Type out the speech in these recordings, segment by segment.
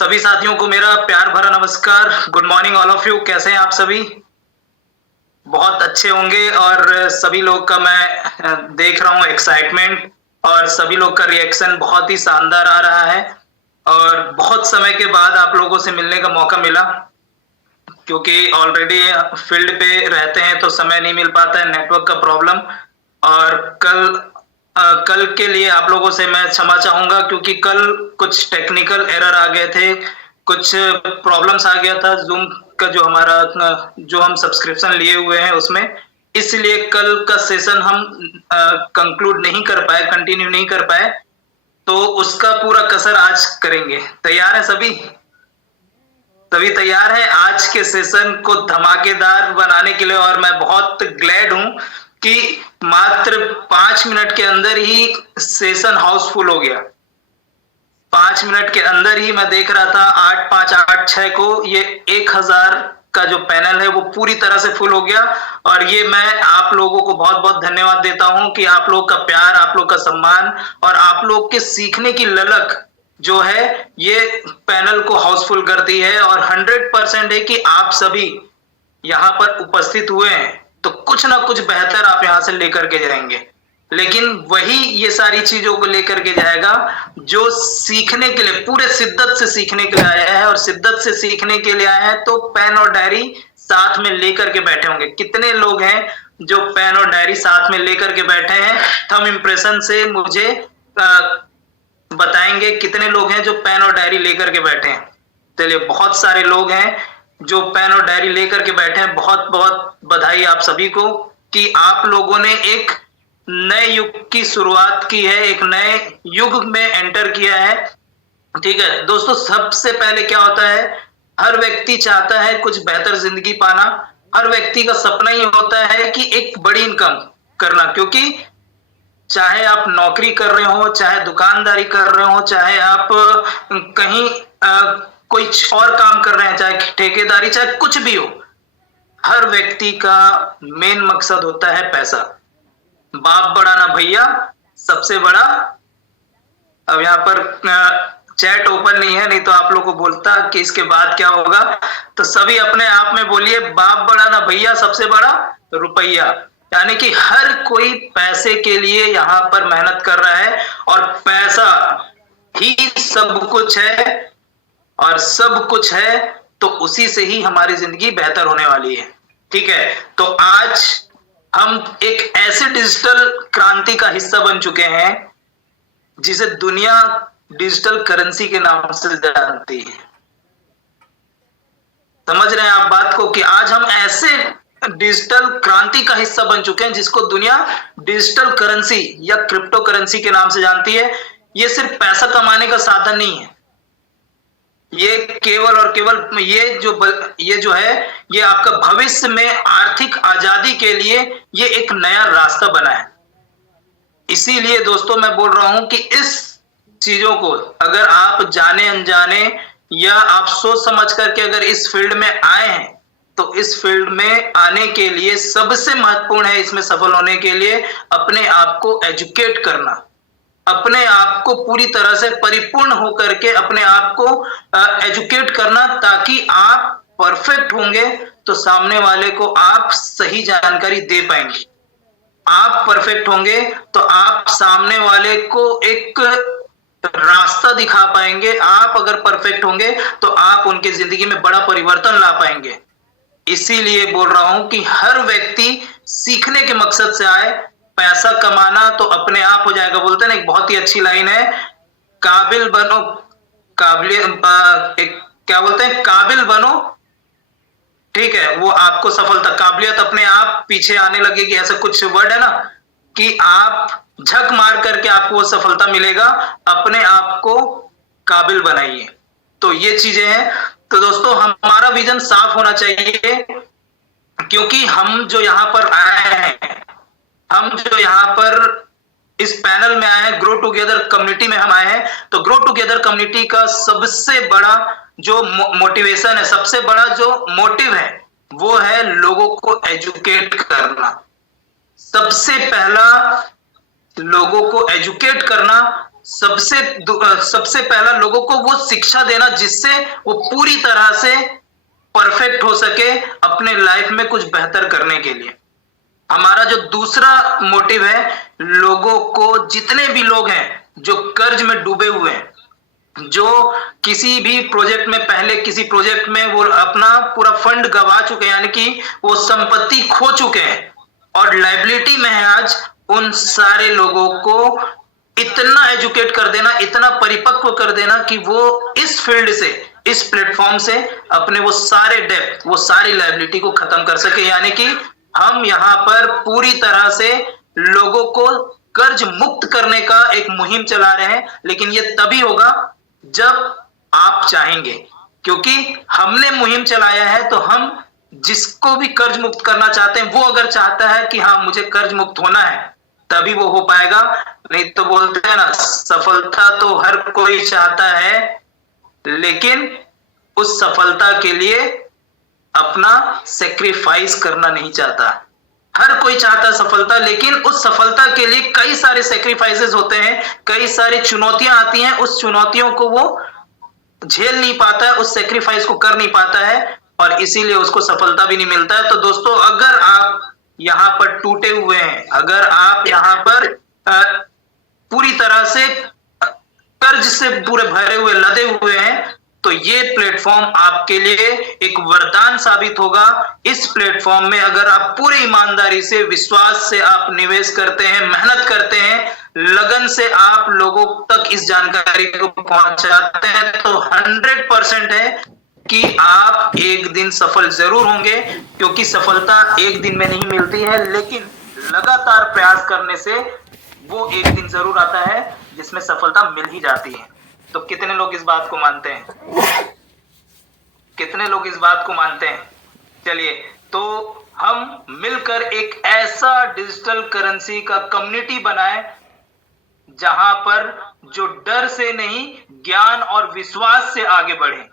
सभी साथियों को मेरा प्यार भरा नमस्कार। Good morning all of you. कैसे हैं आप सभी? बहुत अच्छे होंगे। और सभी लोग का मैं देख रहा हूँ एक्साइटमेंट, और सभी लोग का रिएक्शन बहुत ही शानदार आ रहा है। और बहुत समय के बाद आप लोगों से मिलने का मौका मिला, क्योंकि ऑलरेडी फील्ड पे रहते हैं तो समय नहीं मिल पाता है, नेटवर्क का प्रॉब्लम। और कल के लिए आप लोगों से मैं क्षमा चाहूंगा, क्योंकि कल कुछ टेक्निकल एरर आ गए थे, कुछ प्रॉब्लम्स आ गया था जूम का, जो हम सब्सक्रिप्शन लिए हुए हैं उसमें। इसलिए कल का सेशन हम कंक्लूड नहीं कर पाए, कंटिन्यू नहीं कर पाए। तो उसका पूरा कसर आज करेंगे। तैयार है सभी? सभी तैयार है आज के सेशन को धमाकेदार बनाने के लिए। और मैं बहुत ग्लैड हूं कि मात्र 5 मिनट के अंदर ही सेशन हाउसफुल हो गया। 5 मिनट के अंदर ही मैं देख रहा था 8-5-8-6 को ये 1000 का जो पैनल है वो पूरी तरह से फुल हो गया। और ये मैं आप लोगों को बहुत बहुत धन्यवाद देता हूं कि आप लोग का प्यार, आप लोग का सम्मान और आप लोग के सीखने की ललक जो है ये पैनल को हाउसफुल करती है। और 100% है कि आप सभी यहाँ पर उपस्थित हुए हैं तो कुछ ना कुछ बेहतर आप यहाँ से लेकर के जाएंगे। लेकिन वही ये सारी चीजों को लेकर के जाएगा जो सीखने के लिए, पूरे शिद्दत से सीखने के लिए आया है। और शिद्दत से सीखने के लिए आया है तो पेन और डायरी साथ में लेकर के बैठे होंगे। कितने लोग हैं जो पेन और डायरी साथ में लेकर के बैठे हैं? थंब इंप्रेशन से मुझे बताएंगे कितने लोग हैं जो पेन और डायरी लेकर के बैठे हैं। चलिए, बहुत सारे लोग हैं जो पेन और डायरी लेकर के बैठे हैं। बहुत बहुत बधाई आप सभी को कि आप लोगों ने एक नए युग की शुरुआत की है, एक नए युग में एंटर किया है। ठीक है दोस्तों, सबसे पहले क्या होता है, हर व्यक्ति चाहता है कुछ बेहतर जिंदगी पाना। हर व्यक्ति का सपना ही होता है कि एक बड़ी इनकम करना, क्योंकि चाहे आप नौकरी कर रहे हो, चाहे दुकानदारी कर रहे हो, चाहे आप कहीं कोई और काम कर रहे हैं, चाहे ठेकेदारी, चाहे कुछ भी हो, हर व्यक्ति का मेन मकसद होता है पैसा। बाप बड़ा ना भैया, सबसे बड़ा। अब यहाँ पर चैट ओपन नहीं है, नहीं तो आप लोग को बोलता कि इसके बाद क्या होगा। तो सभी अपने आप में बोलिए, बाप बड़ा ना भैया, सबसे बड़ा रुपया। यानी कि हर कोई पैसे के लिए यहाँ पर मेहनत कर रहा है, और पैसा ही सब कुछ है। और सब कुछ है तो उसी से ही हमारी जिंदगी बेहतर होने वाली है। ठीक है, तो आज हम एक ऐसे डिजिटल क्रांति का हिस्सा बन चुके हैं जिसे दुनिया डिजिटल करेंसी के नाम से जानती है। समझ रहे हैं आप बात को, कि आज हम ऐसे डिजिटल क्रांति का हिस्सा बन चुके हैं जिसको दुनिया डिजिटल करेंसी या क्रिप्टो करेंसी के नाम से जानती है। ये सिर्फ पैसा कमाने का साधन नहीं है, ये केवल और केवल ये जो है ये आपका भविष्य में आर्थिक आजादी के लिए ये एक नया रास्ता बना है। इसीलिए दोस्तों मैं बोल रहा हूं कि इस चीजों को अगर आप जाने अनजाने या आप सोच समझ करके अगर इस फील्ड में आए हैं, तो इस फील्ड में आने के लिए सबसे महत्वपूर्ण है, इसमें सफल होने के लिए अपने आप को एजुकेट करना, अपने आप को पूरी तरह से परिपूर्ण होकर के अपने आप को एजुकेट करना, ताकि आप परफेक्ट होंगे तो सामने वाले को आप सही जानकारी दे पाएंगे। आप परफेक्ट होंगे तो आप सामने वाले को एक रास्ता दिखा पाएंगे। आप अगर परफेक्ट होंगे तो आप उनकी जिंदगी में बड़ा परिवर्तन ला पाएंगे। इसीलिए बोल रहा हूं कि हर व्यक्ति सीखने के मकसद से आए। पैसा कमाना तो अपने आप हो जाएगा। बोलते हैं ना, एक बहुत ही अच्छी लाइन है, काबिल बनो, क्या बोलते हैं, काबिल बनो, ठीक है, वो आपको सफलता, काबिलियत अपने आप पीछे आने लगेगी। ऐसा कुछ वर्ड है ना, कि आप झक मार करके आपको वो सफलता मिलेगा। अपने आप को काबिल बनाइए। तो ये चीजें हैं। तो दोस्तों, हमारा विजन साफ होना चाहिए, क्योंकि हम जो यहां पर आए हैं, हम जो यहां पर इस पैनल में आए हैं, ग्रो टुगेदर कम्युनिटी में हम आए हैं, तो ग्रो टुगेदर कम्युनिटी का सबसे बड़ा जो मोटिवेशन है, सबसे बड़ा जो मोटिव है, वो है लोगों को एजुकेट करना। सबसे पहला लोगों को एजुकेट करना, सबसे पहला लोगों को वो शिक्षा देना जिससे वो पूरी तरह से परफेक्ट हो सके अपने लाइफ में कुछ बेहतर करने के लिए। हमारा जो दूसरा मोटिव है, लोगों को, जितने भी लोग हैं जो कर्ज में डूबे हुए हैं, जो किसी भी प्रोजेक्ट में, पहले किसी प्रोजेक्ट में वो अपना पूरा फंड गवा चुके हैं, यानी कि वो संपत्ति खो चुके हैं और लाइबिलिटी में है आज, उन सारे लोगों को इतना एजुकेट कर देना, इतना परिपक्व कर देना कि वो इस फील्ड से, इस प्लेटफॉर्म से अपने वो सारे डेब्ट, वो सारी लाइबिलिटी को खत्म कर सके। यानी कि हम यहां पर पूरी तरह से लोगों को कर्ज मुक्त करने का एक मुहिम चला रहे हैं, लेकिन ये तभी होगा जब आप चाहेंगे, क्योंकि हमने मुहिम चलाया है तो हम जिसको भी कर्ज मुक्त करना चाहते हैं, वो अगर चाहता है कि हाँ मुझे कर्ज मुक्त होना है, तभी वो हो पाएगा। नहीं तो बोलते हैं ना, सफलता तो हर कोई चाहता है, लेकिन उस सफलता के लिए अपना सेक्रीफाइस करना नहीं चाहता। हर कोई चाहता सफलता, लेकिन उस सफलता के लिए कई सारे सेक्रीफाइसेस होते हैं, कई सारी चुनौतियां आती हैं, उस चुनौतियों को वो झेल नहीं पाता है, उस सेक्रीफाइस को कर नहीं पाता है, और इसीलिए उसको सफलता भी नहीं मिलता है। तो दोस्तों, अगर आप यहां पर टूटे हुए हैं, अगर आप यहां पर पूरी तरह से कर्ज से पूरे भरे हुए, लदे हुए हैं, तो ये प्लेटफॉर्म आपके लिए एक वरदान साबित होगा। इस प्लेटफॉर्म में अगर आप पूरी ईमानदारी से, विश्वास से आप निवेश करते हैं, मेहनत करते हैं, लगन से आप लोगों तक इस जानकारी को पहुंचाते हैं, तो 100% है कि आप एक दिन सफल जरूर होंगे, क्योंकि सफलता एक दिन में नहीं मिलती है, लेकिन लगातार प्रयास करने से वो एक दिन जरूर आता है जिसमें सफलता मिल ही जाती है। तो कितने लोग इस बात को मानते हैं? कितने लोग इस बात को मानते हैं? चलिए, तो हम मिलकर एक ऐसा डिजिटल करेंसी का कम्युनिटी बनाएं जहां पर जो डर से नहीं, ज्ञान और विश्वास से आगे बढ़े,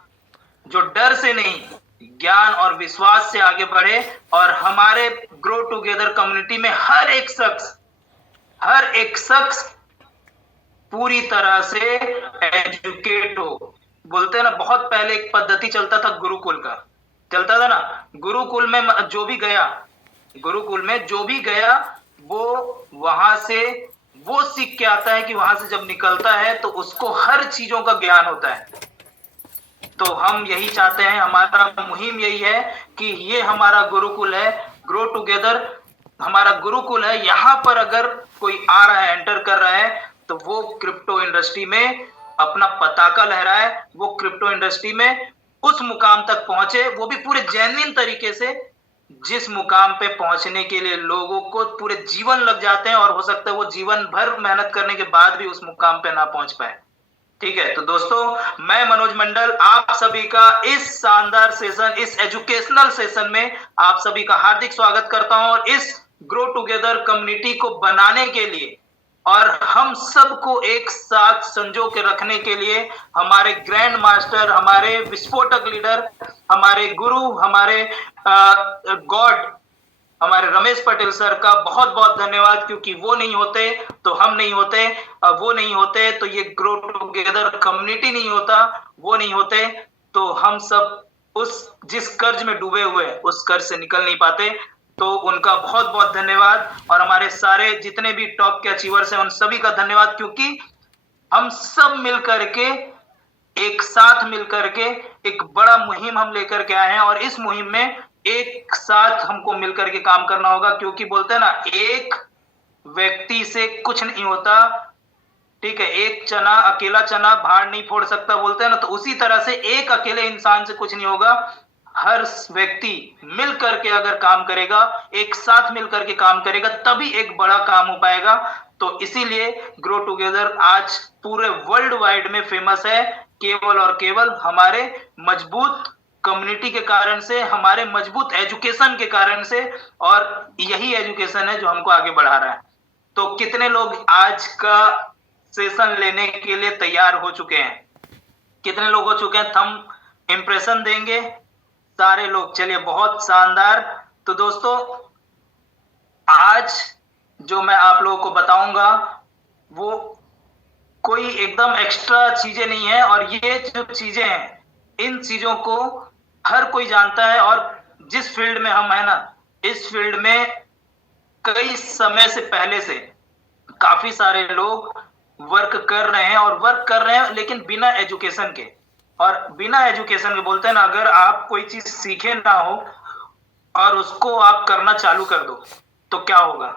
जो डर से नहीं, ज्ञान और विश्वास से आगे बढ़े, और हमारे ग्रो टुगेदर कम्युनिटी में हर एक शख्स पूरी तरह से एजुकेट हो। बोलते हैं ना, बहुत पहले एक पद्धति चलता था, गुरुकुल का चलता था ना। गुरुकुल में जो भी गया वो वहां से वो सीख के आता है कि वहां से जब निकलता है तो उसको हर चीजों का ज्ञान होता है। तो हम यही चाहते हैं, हमारा मुहिम यही है कि ये हमारा गुरुकुल है, ग्रो टुगेदर हमारा गुरुकुल है। यहां पर अगर कोई आ रहा है, एंटर कर रहा है, तो वो क्रिप्टो इंडस्ट्री में अपना पताका लहराए, वो क्रिप्टो इंडस्ट्री में उस मुकाम तक पहुंचे, वो भी पूरे जेन्युइन तरीके से, जिस मुकाम पे पहुंचने के लिए लोगों को पूरे जीवन लग जाते हैं, और हो सकता है वो जीवन भर मेहनत करने के बाद भी उस मुकाम पे ना पहुंच पाए। ठीक है, तो दोस्तों, मैं मनोज मंडल आप सभी का इस शानदार सेशन, इस एजुकेशनल सेशन में आप सभी का हार्दिक स्वागत करता हूं। और इस ग्रो टुगेदर कम्युनिटी को बनाने के लिए और हम सबको एक साथ संजो के रखने के लिए हमारे ग्रैंड मास्टर, हमारे विस्फोटक लीडर, हमारे गुरु, हमारे गॉड, हमारे रमेश पटेल सर का बहुत बहुत धन्यवाद, क्योंकि वो नहीं होते तो हम नहीं होते, वो नहीं होते तो ये ग्रो टुगेदर कम्युनिटी नहीं होता, वो नहीं होते तो हम सब उस जिस कर्ज में डूबे हुए उस कर्ज से निकल नहीं पाते। तो उनका बहुत बहुत धन्यवाद, और हमारे सारे जितने भी टॉप के अचीवर्स हैं उन सभी का धन्यवाद, क्योंकि हम सब मिलकर के, एक साथ मिलकर के एक बड़ा मुहिम हम लेकर के आए हैं, और इस मुहिम में एक साथ हमको मिलकर के काम करना होगा। क्योंकि बोलते हैं ना, एक व्यक्ति से कुछ नहीं होता, ठीक है, एक चना, अकेला चना भार नहीं फोड़ सकता, बोलते हैं ना। तो उसी तरह से एक अकेले इंसान से कुछ नहीं होगा, हर व्यक्ति मिल करके अगर काम करेगा, एक साथ मिल करके काम करेगा, तभी एक बड़ा काम हो पाएगा। तो इसीलिए ग्रो टुगेदर आज पूरे वर्ल्ड वाइड में फेमस है, केवल और केवल हमारे मजबूत कम्युनिटी के कारण से, हमारे मजबूत एजुकेशन के कारण से, और यही एजुकेशन है जो हमको आगे बढ़ा रहा है। तो कितने लोग आज का सेशन लेने के लिए तैयार हो चुके हैं? कितने लोग हो चुके हैं? थंब इंप्रेशन देंगे सारे लोग। चलिए, बहुत शानदार। तो दोस्तों, आज जो मैं आप लोगों को बताऊंगा वो कोई एकदम एक्स्ट्रा चीजें नहीं है। और ये जो चीजें हैं, इन चीजों को हर कोई जानता है। और जिस फील्ड में हम है ना, इस फील्ड में कई समय से पहले से काफी सारे लोग वर्क कर रहे हैं, और वर्क कर रहे हैं लेकिन बिना एजुकेशन के। और बिना एजुकेशन के बोलते हैं ना, अगर आप कोई चीज सीखे ना हो और उसको आप करना चालू कर दो तो क्या होगा?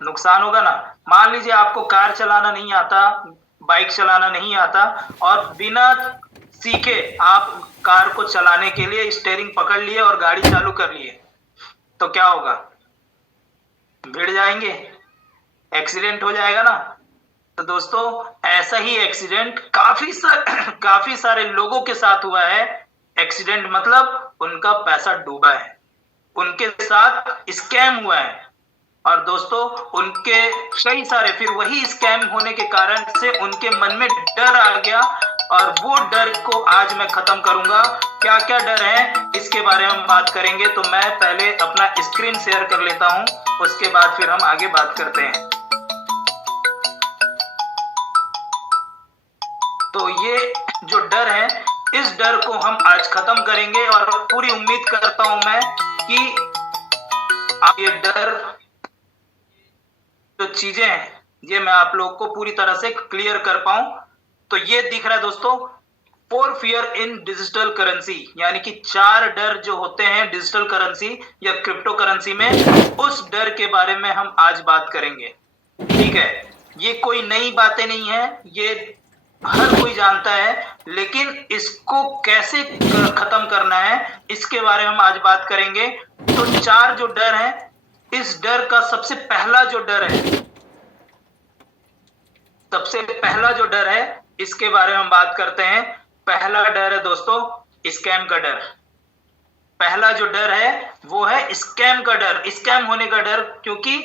नुकसान होगा ना। मान लीजिए आपको कार चलाना नहीं आता, बाइक चलाना नहीं आता, और बिना सीखे आप कार को चलाने के लिए स्टीयरिंग पकड़ लिए और गाड़ी चालू कर लिए, तो क्या होगा? भिड़ जाएंगे, एक्सीडेंट हो जाएगा ना। तो दोस्तों, ऐसा ही एक्सीडेंट काफी सारे लोगों के साथ हुआ है। एक्सीडेंट मतलब उनका पैसा डूबा है, उनके साथ स्कैम हुआ है। और दोस्तों, उनके कई सारे फिर वही स्कैम होने के कारण से उनके मन में डर आ गया, और वो डर को आज मैं खत्म करूंगा। क्या क्या डर है इसके बारे में हम बात करेंगे। तो मैं पहले अपना स्क्रीन शेयर कर लेता हूं, उसके बाद फिर हम आगे बात करते हैं। तो ये जो डर है, इस डर को हम आज खत्म करेंगे, और पूरी उम्मीद करता हूं मैं कि आप ये डर, जो चीजें हैं, ये मैं आप लोग को पूरी तरह से क्लियर कर पाऊं। तो ये दिख रहा है दोस्तों, 4 फियर इन डिजिटल करेंसी, यानी कि 4 डर जो होते हैं डिजिटल करेंसी या क्रिप्टो करेंसी में, उस डर के बारे में हम आज बात करेंगे। ठीक है, ये कोई नई बातें नहीं है, ये हर कोई जानता है, लेकिन इसको कैसे खत्म करना है इसके बारे में हम आज बात करेंगे। तो 4 जो डर हैं, इस डर का सबसे पहला जो डर है, इसके बारे में हम बात करते हैं। पहला डर है दोस्तों, स्कैम का डर। पहला जो डर है वो है स्कैम का डर, स्कैम होने का डर। क्योंकि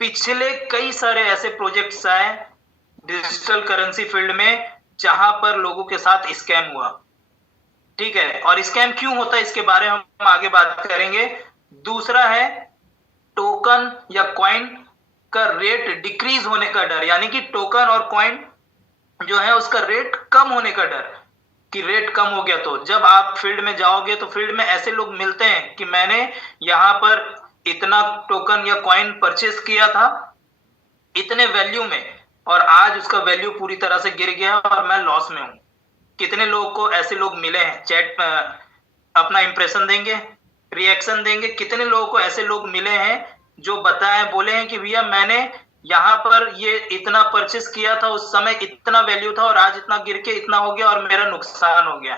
पिछले कई सारे ऐसे प्रोजेक्ट्स आए डिजिटल करेंसी फील्ड में जहां पर लोगों के साथ स्कैम हुआ। ठीक है, और स्कैम क्यों होता है इसके बारे में हम आगे बात करेंगे। दूसरा है टोकन या कॉइन का रेट डिक्रीज होने का डर, यानी कि टोकन और कॉइन जो है उसका रेट कम होने का डर, कि रेट कम हो गया तो जब आप फील्ड में जाओगे तो फील्ड में ऐसे लोग मिलते हैं कि मैंने यहां पर इतना टोकन या कॉइन परचेस किया था इतने वैल्यू में, और आज उसका वैल्यू पूरी तरह से गिर गया और मैं लॉस में हूं। कितने लोगों को ऐसे लोग मिले हैं? चैट अपना इंप्रेशन देंगे, रिएक्शन देंगे। कितने लोगों को ऐसे लोग मिले हैं जो बताए, बोले हैं कि भैया मैंने यहाँ पर ये इतना परचेस किया था, उस समय इतना वैल्यू था और आज इतना गिर के इतना हो गया और मेरा नुकसान हो गया।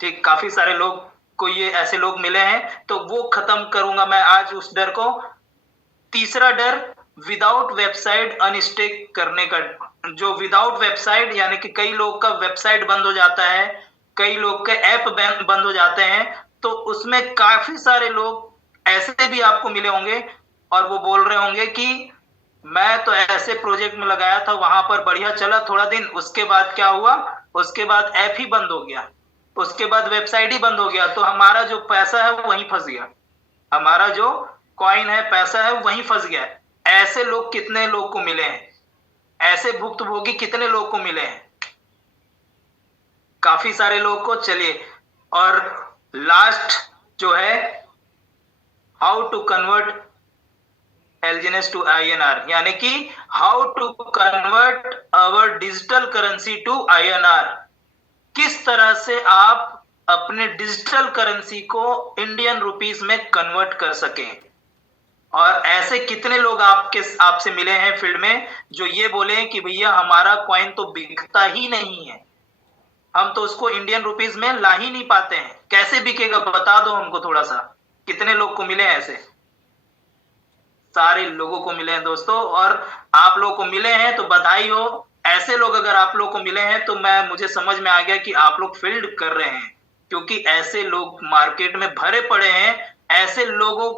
ठीक, काफी सारे लोग को ये ऐसे लोग मिले हैं, तो वो खत्म करूंगा मैं आज उस डर को। तीसरा डर, विदाउट वेबसाइट अनस्टेक करने का। जो विदाउट वेबसाइट, यानी कि कई लोग का वेबसाइट बंद हो जाता है, कई लोग के ऐप बंद हो जाते हैं, तो उसमें काफी सारे लोग ऐसे भी आपको मिले होंगे और वो बोल रहे होंगे कि मैं तो ऐसे प्रोजेक्ट में लगाया था, वहां पर बढ़िया चला थोड़ा दिन, उसके बाद क्या हुआ, उसके बाद ऐप ही बंद हो गया, उसके बाद वेबसाइट ही बंद हो गया, तो हमारा जो पैसा है वहीं फंस गया, हमारा जो कॉइन है, पैसा है, वहीं फंस गया। ऐसे लोग कितने लोग को मिले हैं, ऐसे भुक्तभोगी कितने लोग को मिले हैं? काफी सारे लोग को। चलिए, और लास्ट जो है, how to convert LGNS to INR, यानी कि how to convert our digital currency to INR। किस तरह से आप अपने डिजिटल करेंसी को इंडियन रुपीस में कन्वर्ट कर सकें। और ऐसे कितने लोग आपसे मिले हैं फील्ड में जो ये बोले हैं कि भैया हमारा कॉइन तो बिकता ही नहीं है, हम तो उसको इंडियन रुपीस में ला ही नहीं पाते हैं, कैसे बिकेगा बता दो हमको थोड़ा सा। कितने लोग को मिले हैं ऐसे? सारे लोगों को मिले हैं दोस्तों, और आप लोगों को मिले हैं तो बधाई हो। ऐसे लोग अगर आप लोग को मिले हैं तो मुझे समझ में आ गया कि आप लोग फील्ड कर रहे हैं, क्योंकि ऐसे लोग मार्केट में भरे पड़े हैं। ऐसे लोगों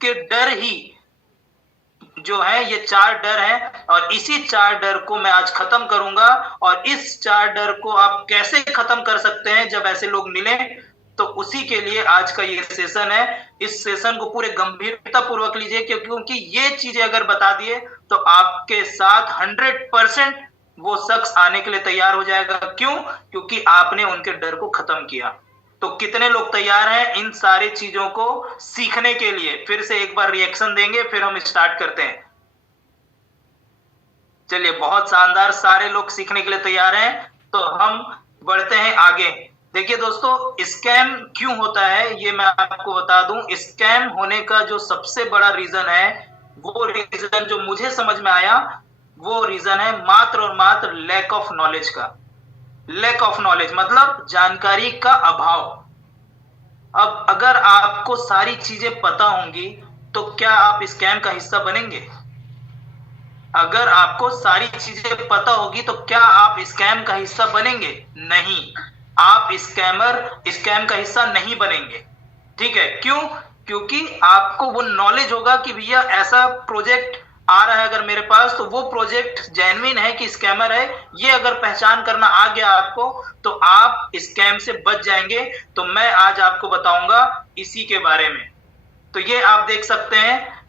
के डर ही जो है, ये 4 डर हैं, और इसी 4 डर को मैं आज खत्म करूंगा। और इस 4 डर को आप कैसे खत्म कर सकते हैं जब ऐसे लोग मिले, तो उसी के लिए आज का ये सेशन है। इस सेशन को पूरे गंभीरता पूर्वक लीजिए, क्योंकि ये चीजें अगर बता दिए तो आपके साथ 100% वो शख्स आने के लिए तैयार हो जाएगा। क्यों? क्योंकि आपने उनके डर को खत्म किया। तो कितने लोग तैयार हैं इन सारी चीजों को सीखने के लिए? फिर से एक बार रिएक्शन देंगे, फिर हम स्टार्ट करते हैं। चलिए, बहुत शानदार, सारे लोग सीखने के लिए तैयार हैं। तो हम बढ़ते हैं आगे। देखिए दोस्तों, स्कैम क्यों होता है ये मैं आपको बता दूं। स्कैम होने का जो सबसे बड़ा रीजन है, वो रीजन जो मुझे समझ में आया, वो रीजन है मात्र और मात्र लैक ऑफ नॉलेज का। लैक ऑफ नॉलेज मतलब जानकारी का अभाव। अब अगर आपको सारी चीजें पता होंगी तो क्या आप स्कैम का हिस्सा बनेंगे? अगर आपको सारी चीजें पता होगी तो क्या आप स्कैम का हिस्सा बनेंगे? नहीं, आप स्कैम का हिस्सा नहीं बनेंगे। ठीक है, क्यों? क्योंकि आपको वो नॉलेज होगा कि भैया ऐसा प्रोजेक्ट आ रहा है अगर मेरे पास, तो वो प्रोजेक्ट जेन्युइन है कि स्कैमर है, ये अगर पहचान करना आ गया आपको, तो आप स्कैम से बच जाएंगे। तो मैं आज आपको बताऊंगा इसी के बारे में। तो ये आप देख सकते हैं,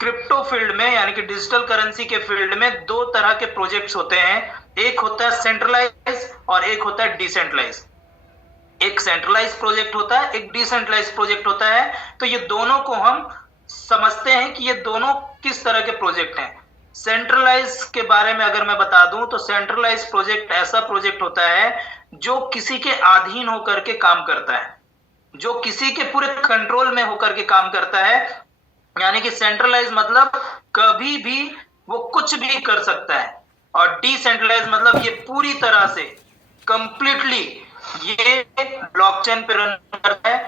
क्रिप्टो फील्ड में यानी कि डिजिटल करेंसी के फील्ड में दो तरह के प्रोजेक्ट्स होते हैं। एक होता है सेंट्रलाइज और एक होता है डिसेंट्रलाइज। एक सेंट्रलाइज प्रोजेक्ट होता है, एक डिसेंट्रलाइज प्रोजेक्ट होता है। तो ये दोनों को हम समझते हैं कि ये दोनों किस तरह के प्रोजेक्ट हैं। सेंट्रलाइज के बारे में अगर मैं बता दूं तो सेंट्रलाइज प्रोजेक्ट ऐसा प्रोजेक्ट होता है जो किसी के अधीन होकर के काम करता है, जो किसी के पूरे कंट्रोल में होकर के काम करता है। यानी कि सेंट्रलाइज मतलब कभी भी वो कुछ भी कर सकता है, और डिसेंट्रलाइज मतलब ये पूरी तरह से कंप्लीटली ये ब्लॉकचेन पे रन करता है।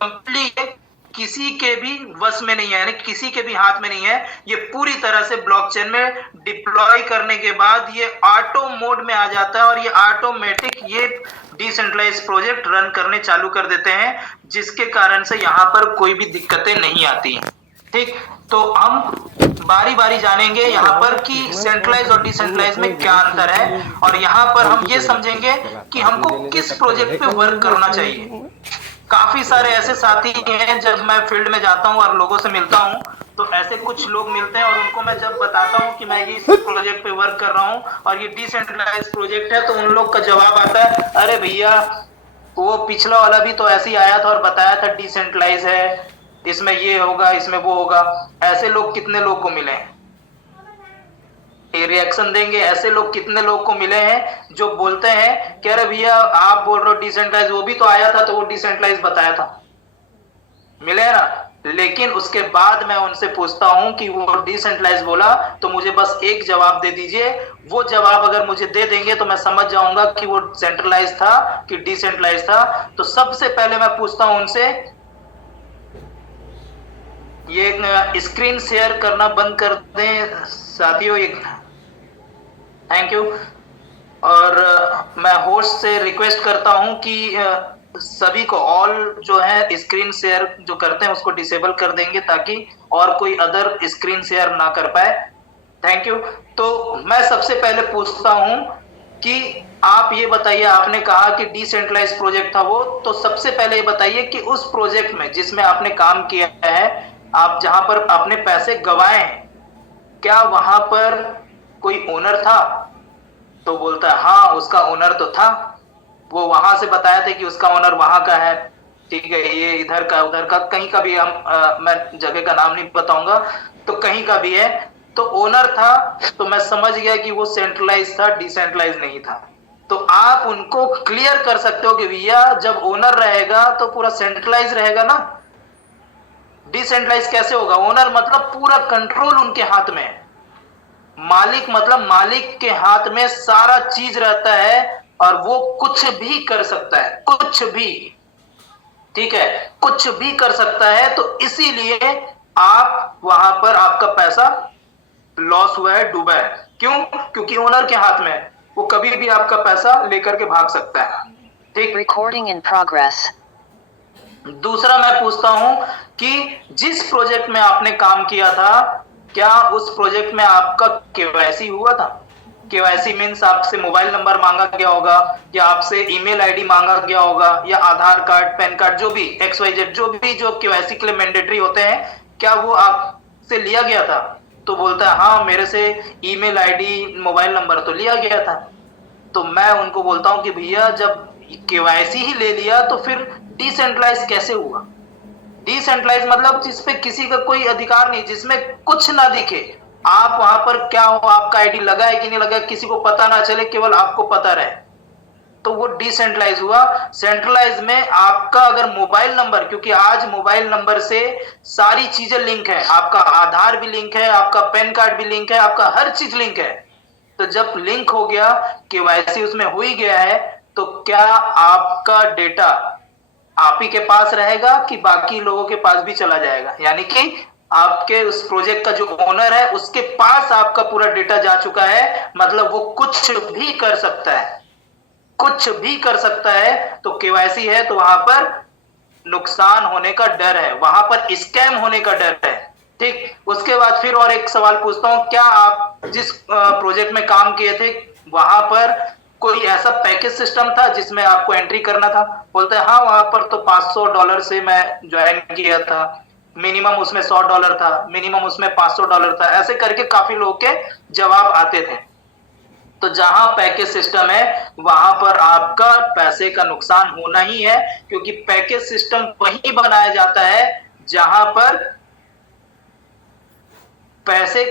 कंप्लीटली किसी के भी वश में नहीं है, यानी किसी के भी हाथ में नहीं है। ये पूरी तरह से ब्लॉकचेन में डिप्लॉय करने के बाद ये ऑटो मोड में आ जाता है और ये ऑटोमेटिक ये डिसेंट्रलाइज प्रोजेक्ट रन करने चालू कर देते हैं, जिसके कारण से यहाँ पर कोई भी दिक्कतें नहीं आती। ठीक, तो हम बारी बारी जानेंगे यहाँ पर कि सेंट्रलाइज और डिसेंट्रलाइज में क्या अंतर है, और यहाँ पर हम ये समझेंगे कि हमको किस प्रोजेक्ट पे वर्क करना चाहिए। काफी सारे ऐसे साथी हैं, जब मैं फील्ड में जाता हूँ और लोगों से मिलता हूँ तो ऐसे कुछ लोग मिलते हैं और उनको मैं जब बताता हूँ कि मैं ये इस प्रोजेक्ट पे वर्क कर रहा हूँ और ये डिसेंट्रलाइज प्रोजेक्ट है, तो उन लोग का जवाब आता है, अरे भैया वो पिछला वाला भी तो ऐसे ही आया था और बताया था डिसेंट्रलाइज है, इसमें ये होगा, इसमें वो होगा। ऐसे लोग कितने लोग को मिले हैं? ये रिएक्शन देंगे। ऐसे लोग कितने लोग को मिले हैं जो बोलते हैं कि अरे भैया आप बोल रहे हो डिसेंट्रलाइज, वो भी तो आया था तो वो डिसेंट्रलाइज बताया था। मिले हैं ना? लेकिन उसके बाद मैं उनसे पूछता हूं कि वो डिसेंट्रलाइज बोला तो मुझे बस एक जवाब दे दीजिए। वो जवाब अगर मुझे दे देंगे तो मैं समझ जाऊंगा कि वो सेंट्रलाइज था कि डिसेंट्रलाइज था। तो सबसे पहले मैं पूछता हूं उनसे, ये स्क्रीन शेयर करना बंद कर दें साथियों, एक थैंक यू। और मैं होस्ट से रिक्वेस्ट करता हूं कि सभी को ऑल जो है स्क्रीन शेयर जो करते हैं उसको डिसेबल कर देंगे ताकि और कोई अदर स्क्रीन शेयर ना कर पाए। Thank you. तो मैं सबसे पहले पूछता हूं कि आप ये बताइए, आपने कहा कि डिसेंट्रलाइज प्रोजेक्ट था वो, तो सबसे पहले ये बताइए कि उस प्रोजेक्ट में जिसमें आपने काम किया है, आप जहां पर आपने पैसे गवाए हैं, क्या वहां पर कोई ओनर था? तो बोलता है हाँ उसका ओनर तो था, वो वहां से बताया था कि उसका ओनर वहां का है। ठीक है, ये इधर का उधर का कहीं का भी मैं जगह का नाम नहीं बताऊंगा, तो कहीं का भी है। तो ओनर था, तो मैं समझ गया कि वो सेंट्रलाइज था, डिसेंट्रलाइज नहीं था। तो आप उनको क्लियर कर सकते हो कि भैया जब ओनर रहेगा तो पूरा सेंट्रलाइज रहेगा ना, डिसेंट्रलाइज कैसे होगा? ओनर मतलब पूरा कंट्रोल उनके हाथ में है। मालिक मतलब मालिक के हाथ में सारा चीज रहता है और वो कुछ भी कर सकता है, कुछ भी। ठीक है, कुछ भी कर सकता है। तो इसीलिए आप वहां पर आपका पैसा लॉस हुआ है, डूबा है। क्यों? क्योंकि ओनर के हाथ में है, वो कभी भी आपका पैसा लेकर के भाग सकता है। ठीक, रिकॉर्डिंग इन प्रोग्रेस। दूसरा मैं पूछता हूं कि जिस प्रोजेक्ट में आपने काम किया था, क्या उस प्रोजेक्ट में आपका केवाईसी हुआ था? केवाईसी मीन्स आपसे मोबाइल नंबर मांगा गया होगा, या आपसे ईमेल आईडी मांगा गया होगा, या आधार कार्ड, पैन कार्ड, जो भी XYZ जो भी जो केवाईसी के लिए मैंडेटरी होते हैं, क्या वो आपसे लिया गया था? तो बोलता है हाँ मेरे से ईमेल आईडी मोबाइल नंबर तो लिया गया था। तो मैं उनको बोलता हूँ कि भैया जब केवाईसी ही ले लिया तो फिर डिसेंट्रलाइज कैसे हुआ? डिसेंट्रलाइज मतलब जिसपे किसी का कोई अधिकार नहीं, जिसमें कुछ ना दिखे, आप वहां पर क्या हो, आपका आईडी लगा है कि नहीं लगा, किसी को पता ना चले, केवल आपको पता रहे, तो वो डिसेंट्रलाइज हुआ। सेंट्रलाइज में आपका अगर मोबाइल नंबर, क्योंकि आज मोबाइल नंबर से सारी चीजें लिंक है, आपका आधार भी लिंक है, आपका पैन कार्ड भी लिंक है, आपका हर चीज लिंक है। तो जब लिंक हो गया, केवाईसी उसमें हो ही गया है, तो क्या आपका डेटा आप ही के पास रहेगा कि बाकी लोगों के पास भी चला जाएगा? यानी कि आपके उस प्रोजेक्ट का जो ओनर है उसके पास आपका पूरा डेटा जा चुका है, मतलब वो कुछ भी कर सकता है, कुछ भी कर सकता है। तो केवाईसी है तो वहां पर नुकसान होने का डर है, वहां पर स्कैम होने का डर है। ठीक, उसके बाद फिर और एक सवाल पूछता हूं, क्या आप जिस प्रोजेक्ट में काम किए थे वहां पर कोई ऐसा पैकेज सिस्टम था जिसमें आपको एंट्री करना था? बोलते हैं हाँ वहां पर तो $500 से मैं ज्वाइन किया था, मिनिमम उसमें $100 था, मिनिमम उसमें $500 था, ऐसे करके काफी लोग के जवाब आते थे। तो जहां पैकेज सिस्टम है वहां पर आपका पैसे का नुकसान होना ही है, क्योंकि पैकेज सिस्टम वही बनाया जाता है जहां पर पैसे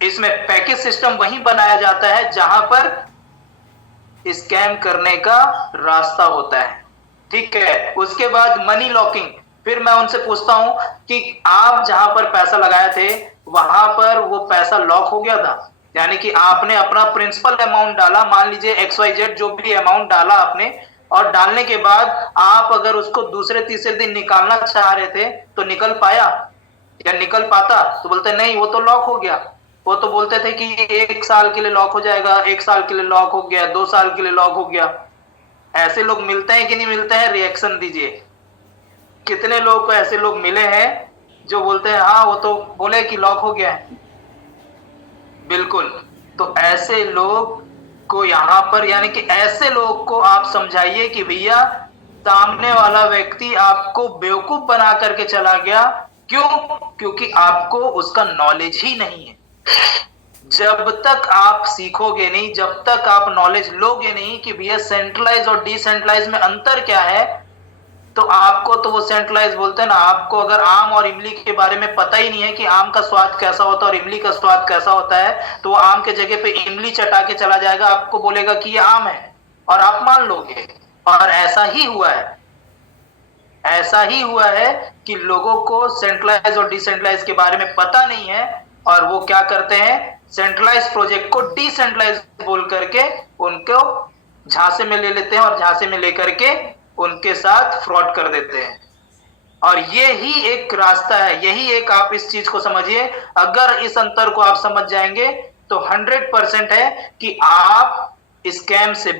इसमें पैकेज सिस्टम वही बनाया जाता है जहां पर स्कैम करने का रास्ता होता है। ठीक है, उसके बाद मनी लॉकिंग। फिर मैं उनसे पूछता हूं कि आप जहां पर पैसा लगाए थे वहां पर वो पैसा लॉक हो गया था, यानी कि आपने अपना प्रिंसिपल अमाउंट डाला, मान लीजिए XYZ जो भी अमाउंट डाला आपने, और डालने के बाद आप अगर उसको दूसरे तीसरे दिन निकालना चाह रहे थे तो निकल पाया या निकल पाता? तो बोलते नहीं, वो तो लॉक हो गया। वो तो बोलते थे कि 1 साल के लिए लॉक हो जाएगा, 1 साल के लिए लॉक हो गया, 2 साल के लिए लॉक हो गया। ऐसे लोग मिलते हैं कि नहीं मिलते हैं? रिएक्शन दीजिए। कितने लोग को ऐसे लोग मिले हैं जो बोलते हैं हाँ वो तो बोले कि लॉक हो गया है? बिल्कुल। तो ऐसे लोग को यहां पर, यानी कि ऐसे लोग को आप समझाइए कि भैया सामने वाला व्यक्ति आपको बेवकूफ बना करके चला गया। क्यों? क्योंकि आपको उसका नॉलेज ही नहीं है। जब तक आप सीखोगे नहीं, जब तक आप नॉलेज लोगे नहीं कि भैया सेंट्रलाइज और डिसेंट्रलाइज में अंतर क्या है, तो आपको तो वो सेंट्रलाइज बोलते हैं ना, आपको अगर आम और इमली के बारे में पता ही नहीं है कि आम का स्वाद कैसा होता है और इमली का स्वाद कैसा होता है, तो वो आम के जगह पे इमली चटा के चला जाएगा, आपको बोलेगा कि ये आम है और आप मान लोगे। और ऐसा ही हुआ है, ऐसा ही हुआ है कि लोगों को सेंट्रलाइज और डिसेंट्रलाइज के बारे में पता नहीं है, और वो क्या करते हैं, सेंट्रलाइज प्रोजेक्ट को डिसेंट्रलाइज बोल करके उनको झांसे में ले लेते हैं और झांसे में लेकर के उनके साथ फ्रॉड कर देते हैं। और ये ही एक रास्ता है, यही एक, आप इस चीज को समझिए। अगर इस अंतर को आप समझ जाएंगे तो 100% है कि आप स्कैम से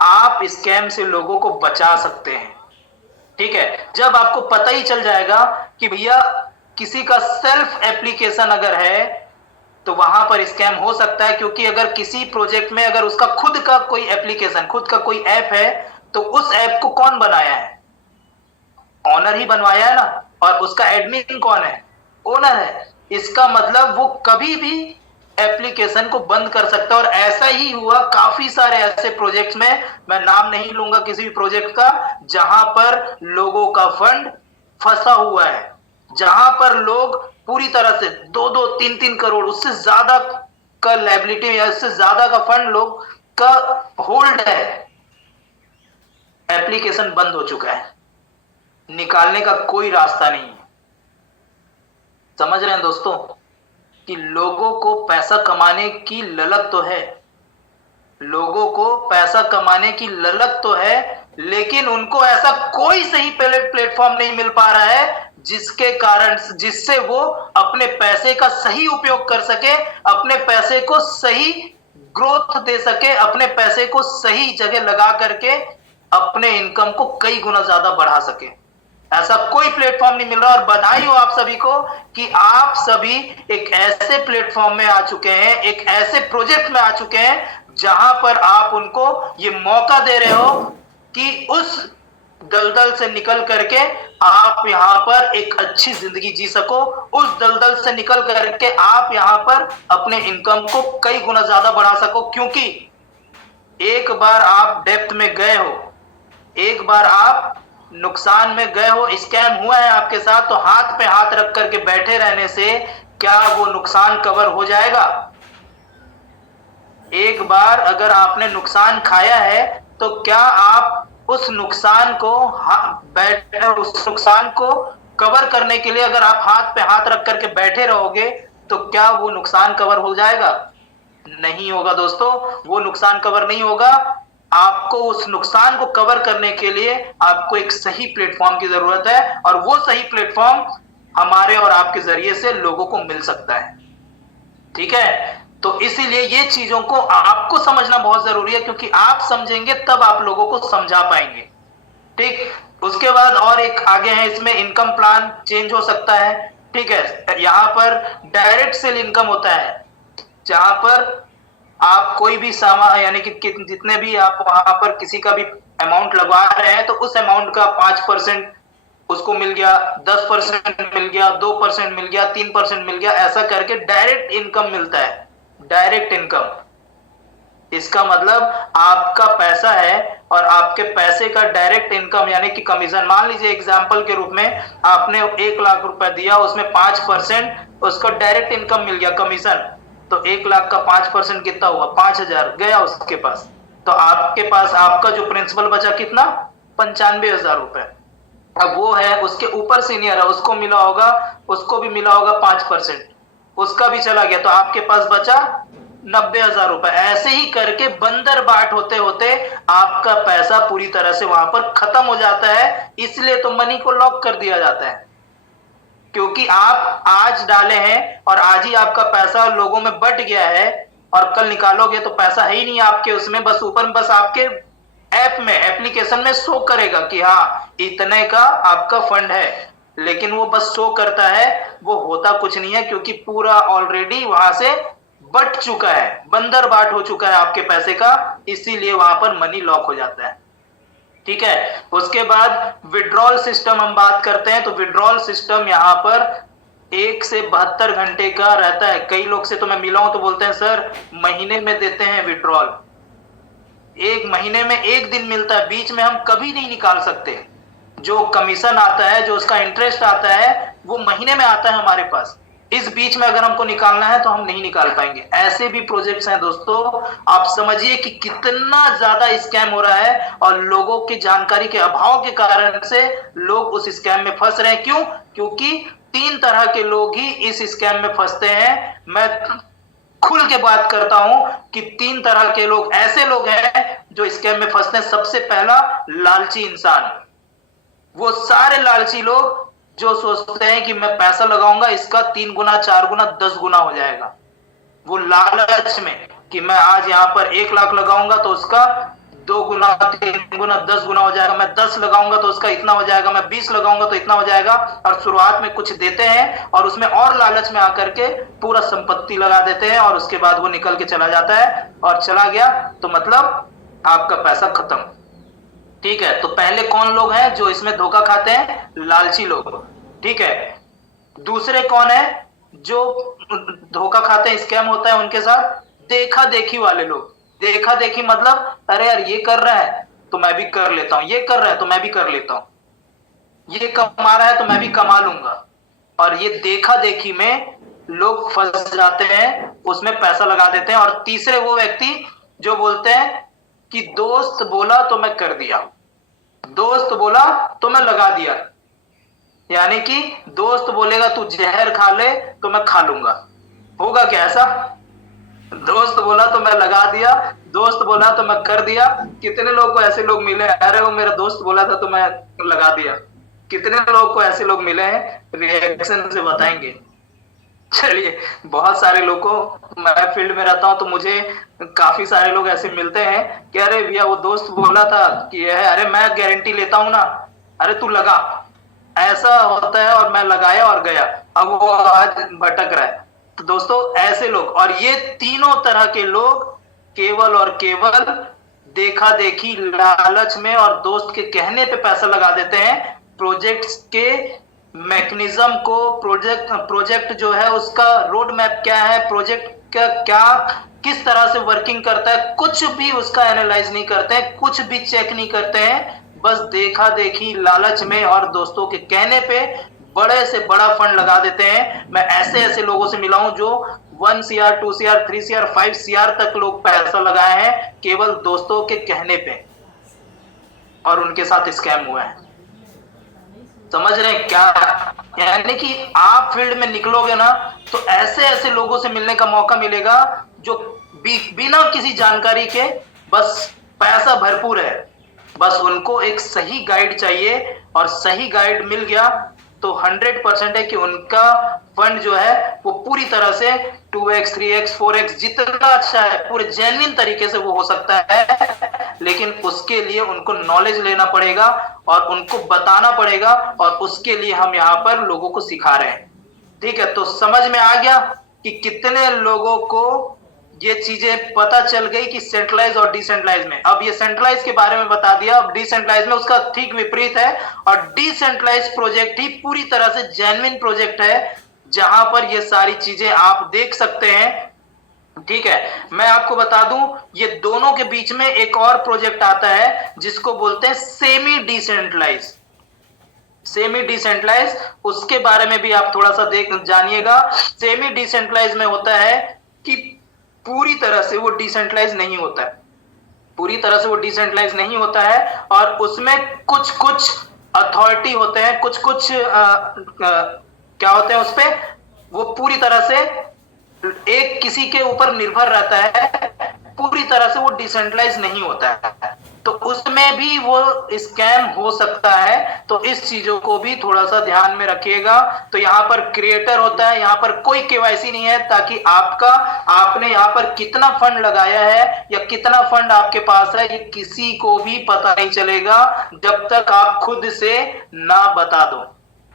आप स्कैम से लोगों को बचा सकते हैं। ठीक है, जब आपको पता ही चल जाएगा कि भैया किसी का सेल्फ एप्लीकेशन अगर है तो वहां पर स्कैम हो सकता है, क्योंकि अगर किसी प्रोजेक्ट में अगर उसका खुद का कोई एप्लीकेशन, खुद का कोई ऐप है, तो उस ऐप को कौन बनाया है? ओनर ही बनवाया है ना। और उसका एडमिन कौन है? ओनर है। इसका मतलब वो कभी भी एप्लीकेशन को बंद कर सकता है। और ऐसा ही हुआ काफी सारे ऐसे प्रोजेक्ट्स में, मैं नाम नहीं लूंगा किसी भी प्रोजेक्ट का, जहां पर लोगों का फंड फंसा हुआ है, जहां पर लोग पूरी तरह से 2-2, 3-3 करोड़, उससे ज्यादा का लायबिलिटी या उससे ज्यादा का फंड लोग का होल्ड है, एप्लीकेशन बंद हो चुका है, निकालने का कोई रास्ता नहीं है। समझ रहे हैं दोस्तों कि लोगों को पैसा कमाने की ललक तो है, लोगों को पैसा कमाने की ललक तो है, लेकिन उनको ऐसा कोई सही प्लेटफॉर्म नहीं मिल पा रहा है जिसके कारण, जिससे वो अपने पैसे का सही उपयोग कर सके, अपने पैसे को सही ग्रोथ दे सके, अपने पैसे को सही जगह लगा करके अपने इनकम को कई गुना ज्यादा बढ़ा सके। ऐसा कोई प्लेटफॉर्म नहीं मिल रहा। और बधाई हो आप सभी को कि आप सभी एक ऐसे प्लेटफॉर्म में आ चुके हैं, एक ऐसे प्रोजेक्ट में आ चुके हैं जहां पर आप उनको ये मौका दे रहे हो कि उस दलदल से निकल करके आप यहाँ पर एक अच्छी जिंदगी जी सको, उस दलदल से निकल करके आप यहाँ पर अपने इनकम को कई गुना ज्यादा बढ़ा सको। क्योंकि एक बार आप डेप्थ में गए हो, एक बार आप नुकसान में गए हो, स्कैम हुआ है आपके साथ, तो हाथ पे हाथ रख करके बैठे रहने से क्या वो नुकसान कवर हो जाएगा? एक बार अगर आपने नुकसान खाया है तो क्या आप उस नुकसान को उस नुकसान को कवर करने के लिए अगर आप हाथ पे हाथ रख करके बैठे रहोगे तो क्या वो नुकसान कवर हो जाएगा? नहीं होगा दोस्तों, वो नुकसान कवर नहीं होगा। आपको उस नुकसान को कवर करने के लिए आपको एक सही प्लेटफॉर्म की जरूरत है, और वो सही प्लेटफॉर्म हमारे और आपके जरिए से लोगों को मिल सकता है। ठीक है, तो इसीलिए ये चीजों को आपको समझना बहुत जरूरी है, क्योंकि आप समझेंगे तब आप लोगों को समझा पाएंगे। ठीक, उसके बाद और एक आगे है, इसमें इनकम प्लान चेंज हो सकता है। ठीक है, यहां पर डायरेक्ट सेल इनकम होता है, जहां पर आप कोई भी सामान यानी कि जितने भी आप वहां पर किसी का भी अमाउंट लगवा रहे हैं तो उस अमाउंट का 5% उसको मिल गया, 10% मिल गया, 2% मिल गया, 3% मिल गया, ऐसा करके डायरेक्ट इनकम मिलता है। डायरेक्ट इनकम, इसका मतलब आपका पैसा है और आपके पैसे का डायरेक्ट इनकम यानी कि कमीशन। मान लीजिए एग्जांपल के रूप में आपने 1 लाख रुपए दिया, उसमें 5% उसको डायरेक्ट इनकम मिल गया, कमीशन। तो 1 लाख का 5% कितना हुआ? 5,000 गया उसके पास। तो आपके पास आपका जो प्रिंसिपल बचा कितना? 95,000 रुपए। अब वो है उसके ऊपर सीनियर है, उसको मिला होगा, उसको भी मिला होगा 5%, उसका भी चला गया, तो आपके पास बचा 90,000 रुपए। ऐसे ही करके बंदर बाट होते होते आपका पैसा पूरी तरह से वहां पर खत्म हो जाता है। इसलिए तो मनी को लॉक कर दिया जाता है, क्योंकि आप आज डाले हैं और आज ही आपका पैसा लोगों में बट गया है, और कल निकालोगे तो पैसा है ही नहीं आपके उसमें, बस ऊपर बस आपके ऐप में, एप्लीकेशन में शो करेगा कि हाँ इतने का आपका फंड है, लेकिन वो बस शो करता है, वो होता कुछ नहीं है, क्योंकि पूरा ऑलरेडी वहां से बट चुका है, बंदर बाट हो चुका है आपके पैसे का, इसीलिए वहां पर मनी लॉक हो जाता है। ठीक है, उसके बाद विड्रॉल सिस्टम हम बात करते हैं, तो विड्रॉल सिस्टम यहाँ पर 1 से 72 घंटे का रहता है। कई लोग से तो मैं मिला हूं तो बोलते हैं सर महीने में देते हैं विड्रॉल, 1 महीने में 1 दिन मिलता है, बीच में हम कभी नहीं निकाल सकते। जो कमीशन आता है, जो उसका इंटरेस्ट आता है, वो महीने में आता है हमारे पास। इस बीच में अगर हमको निकालना है तो हम नहीं निकाल पाएंगे। ऐसे भी प्रोजेक्ट्स हैं दोस्तों, आप समझिए कि कितना ज्यादा स्कैम हो रहा है, और लोगों की जानकारी के अभाव के कारण से लोग उस स्कैम में फंस रहे हैं। क्यों? क्योंकि 3 तरह के लोग ही इस स्कैम में फंसते हैं। मैं खुल के बात करता हूं कि 3 तरह के लोग ऐसे लोग हैं जो स्कैम में फंसते हैं। सबसे पहला, लालची इंसान। वो सारे लालची लोग जो सोचते हैं कि मैं पैसा लगाऊंगा, इसका 3 गुना, 4 गुना, 10 गुना हो जाएगा। वो लालच में कि मैं आज यहां पर 1 लाख लगाऊंगा तो उसका 2 गुना, 3 गुना, 10 गुना हो जाएगा। मैं 10 लगाऊंगा तो उसका इतना हो जाएगा, मैं 20 लगाऊंगा तो इतना हो जाएगा। और शुरुआत में कुछ देते हैं और उसमें और लालच में आकर के पूरा संपत्ति लगा देते हैं, और उसके बाद वो निकल के चला जाता है, और चला गया तो मतलब आपका पैसा खत्म। ठीक है, तो पहले कौन लोग हैं जो इसमें धोखा खाते हैं? लालची लोग। ठीक है, दूसरे कौन है जो धोखा खाते हैं, स्कैम होता है उनके साथ? देखा देखी वाले लोग। देखा देखी मतलब अरे यार ये कर रहा है तो मैं भी कर लेता हूं, ये कर रहा है तो मैं भी कर लेता हूं, ये कमा रहा है तो मैं भी कमा लूंगा। और ये देखा देखी में लोग फंस जाते हैं, उसमें पैसा लगा देते हैं। और तीसरे वो व्यक्ति जो बोलते हैं कि दोस्त बोला तो मैं कर दिया, दोस्त बोला तो मैं लगा दिया। यानी कि दोस्त बोलेगा तू जहर खा ले तो मैं खा लूंगा। होगा क्या ऐसा? दोस्त बोला तो मैं लगा दिया, दोस्त बोला तो मैं कर दिया। कितने लोग को ऐसे लोग मिले, अरे वो मेरा दोस्त बोला था तो मैं लगा दिया। कितने लोग को ऐसे लोग मिले हैं, रिएक्शन से बताएंगे। चलिए, बहुत सारे लोग को, मैं फील्ड में रहता हूं तो मुझे काफी सारे लोग ऐसे मिलते हैं कि अरे भैया वो दोस्त बोला था कि यह है, अरे मैं गारंटी लेता हूं ना, अरे तू लगा। ऐसा होता है, और मैं लगाया और गया, अब वो आज भटक रहा है। तो दोस्तों ऐसे लोग, और ये तीनों तरह के लोग केवल और केवल देखा देखी, लालच में और दोस्त के कहने पे पैसा लगा देते हैं। प्रोजेक्ट्स के मैकेनिज्म को, प्रोजेक्ट जो है उसका रोड मैप क्या है, प्रोजेक्ट का क्या किस तरह से वर्किंग करता है, कुछ भी उसका एनालाइज नहीं करते हैं, कुछ भी चेक नहीं करते हैं। बस देखा देखी, लालच में और दोस्तों के कहने पे बड़े से बड़ा फंड लगा देते हैं। मैं ऐसे ऐसे लोगों से मिला हूं जो 1 CR 2 CR 3 CR 5 CR तक लोग पैसा लगाए हैं केवल दोस्तों के कहने पे, और उनके साथ स्कैम हुआ है। समझ रहे हैं क्या? यानी कि आप फील्ड में निकलोगे ना तो ऐसे ऐसे लोगों से मिलने का मौका मिलेगा जो बिना किसी जानकारी के बस पैसा भरपूर है। बस उनको एक सही गाइड चाहिए, और सही गाइड मिल गया तो 100% है कि उनका फंड जो है वो पूरी तरह से 2x 3x 4x जितना अच्छा है, पूरे जेन्युइन तरीके से वो हो सकता है। लेकिन उसके लिए उनको नॉलेज लेना पड़ेगा और उनको बताना पड़ेगा, और उसके लिए हम यहाँ पर लोगों को सिखा रहे हैं। ठीक है, तो समझ में आ गया कि कितने लोगों को ये चीजें पता चल गई कि सेंट्रलाइज और डिसेंट्रलाइज में। अब ये सेंट्रलाइज के बारे में बता दिया, अब डिसेंट्रलाइज में उसका ठीक विपरीत है। और डिसेंट्रलाइज प्रोजेक्ट ही पूरी तरह से जेन्युइन प्रोजेक्ट है, जहां पर ये सारी चीजें आप देख सकते हैं। ठीक है, मैं आपको बता दूं, ये दोनों के बीच में एक और प्रोजेक्ट आता है जिसको बोलते हैं सेमी डिसेंट्रलाइज। सेमी डिसेंट्रलाइज, उसके बारे में भी आप थोड़ा सा देख जानिएगा। सेमी डिसेंट्रलाइज में होता है कि पूरी तरह से वो डिसेंट्रलाइज नहीं होता है, पूरी तरह से वो डिसेंट्रलाइज नहीं होता है, और उसमें कुछ कुछ अथॉरिटी होते हैं, कुछ कुछ क्या होते हैं उस पे, वो पूरी तरह से एक किसी के ऊपर निर्भर रहता है, पूरी तरह से वो डिसेंट्रलाइज नहीं होता है, तो उसमें भी वो स्कैम हो सकता है। तो इस चीजों को भी थोड़ा सा ध्यान में रखिएगा। तो यहाँ पर क्रिएटर होता है, यहाँ पर कोई केवाईसी नहीं है, ताकि आपने यहाँ पर कितना फंड लगाया है या कितना फंड आपके पास है, ये किसी को भी पता नहीं चलेगा जब तक आप खुद से ना बता दो।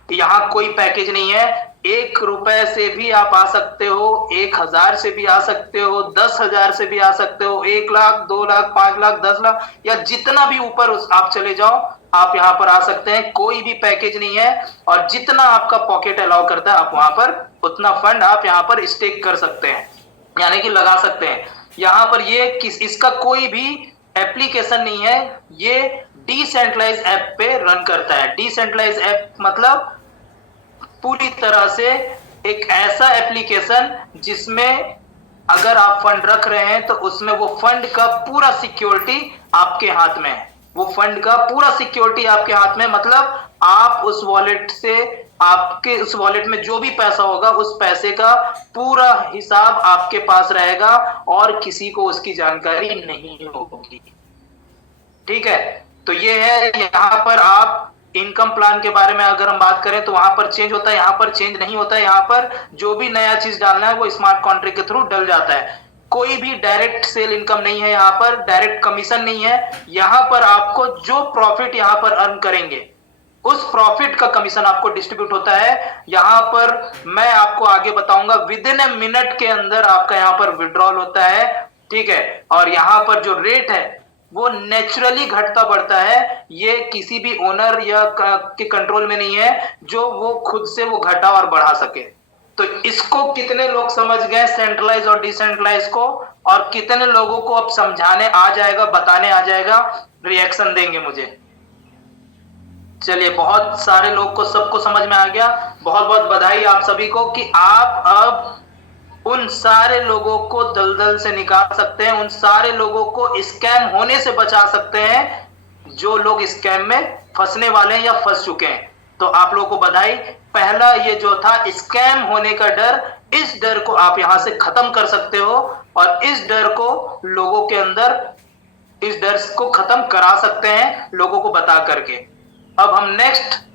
यहाँ कोई पैकेज नहीं है, 1 रुपए से भी आप आ सकते हो, 1,000 से भी आ सकते हो, 10,000 से भी आ सकते हो, 1 लाख 2 लाख 5 लाख 10 लाख, या जितना भी ऊपर आप चले जाओ, आप यहाँ पर आ सकते हैं। कोई भी पैकेज नहीं है, और जितना आपका पॉकेट अलाउ करता है आप वहां पर उतना फंड आप यहाँ पर स्टेक कर सकते हैं, यानी कि लगा सकते हैं। यहाँ पर ये इसका कोई भी एप्लीकेशन नहीं है, ये डिसेंट्रलाइज ऐप पे रन करता है। डिसेंट्रलाइज ऐप मतलब पूरी तरह से एक ऐसा एप्लीकेशन जिसमें अगर आप फंड रख रहे हैं तो उसमें वो फंड का पूरा सिक्योरिटी आपके हाथ में है, वो फंड का पूरा सिक्योरिटी आपके हाथ में, मतलब आप उस वॉलेट से, आपके उस वॉलेट में जो भी पैसा होगा उस पैसे का पूरा हिसाब आपके पास रहेगा, और किसी को उसकी जानकारी नहीं होगी। ठीक है, तो ये है। यहाँ पर आप इनकम प्लान के बारे में अगर हम बात करें तो वहां पर चेंज होता है, यहाँ पर चेंज नहीं होता है। यहाँ पर जो भी नया चीज डालना है वो स्मार्ट कॉन्ट्रैक्ट के थ्रू डल जाता है। कोई भी डायरेक्ट सेल इनकम नहीं है, यहाँ पर डायरेक्ट कमीशन नहीं है। यहाँ पर आपको जो प्रॉफिट यहाँ पर अर्न करेंगे उस प्रॉफिट का कमीशन आपको डिस्ट्रीब्यूट होता है। यहाँ पर मैं आपको आगे बताऊंगा, विद इन ए मिनट के अंदर आपका यहाँ पर विड्रॉल होता है। ठीक है, और यहाँ पर जो रेट है वो नेचुरली घटता बढ़ता है, ये किसी भी ओनर या के कंट्रोल में नहीं है जो वो खुद से वो घटा और बढ़ा सके। तो इसको कितने लोग समझ गए, सेंट्रलाइज और डिसेंट्रलाइज को, और कितने लोगों को अब समझाने आ जाएगा, बताने आ जाएगा, रिएक्शन देंगे मुझे। चलिए, बहुत सारे लोग को सबको समझ में आ गया। बहुत बहुत बधाई आप सभी को कि आप अब उन सारे लोगों को दलदल से निकाल सकते हैं, उन सारे लोगों को स्कैम होने से बचा सकते हैं जो लोग स्कैम में फंसने वाले हैं या फंस चुके हैं। तो आप लोगों को बधाई। पहला ये जो था स्कैम होने का डर, इस डर को आप यहां से खत्म कर सकते हो, और इस डर को लोगों के अंदर, इस डर को खत्म करा सकते हैं लोगों को बता करके। अब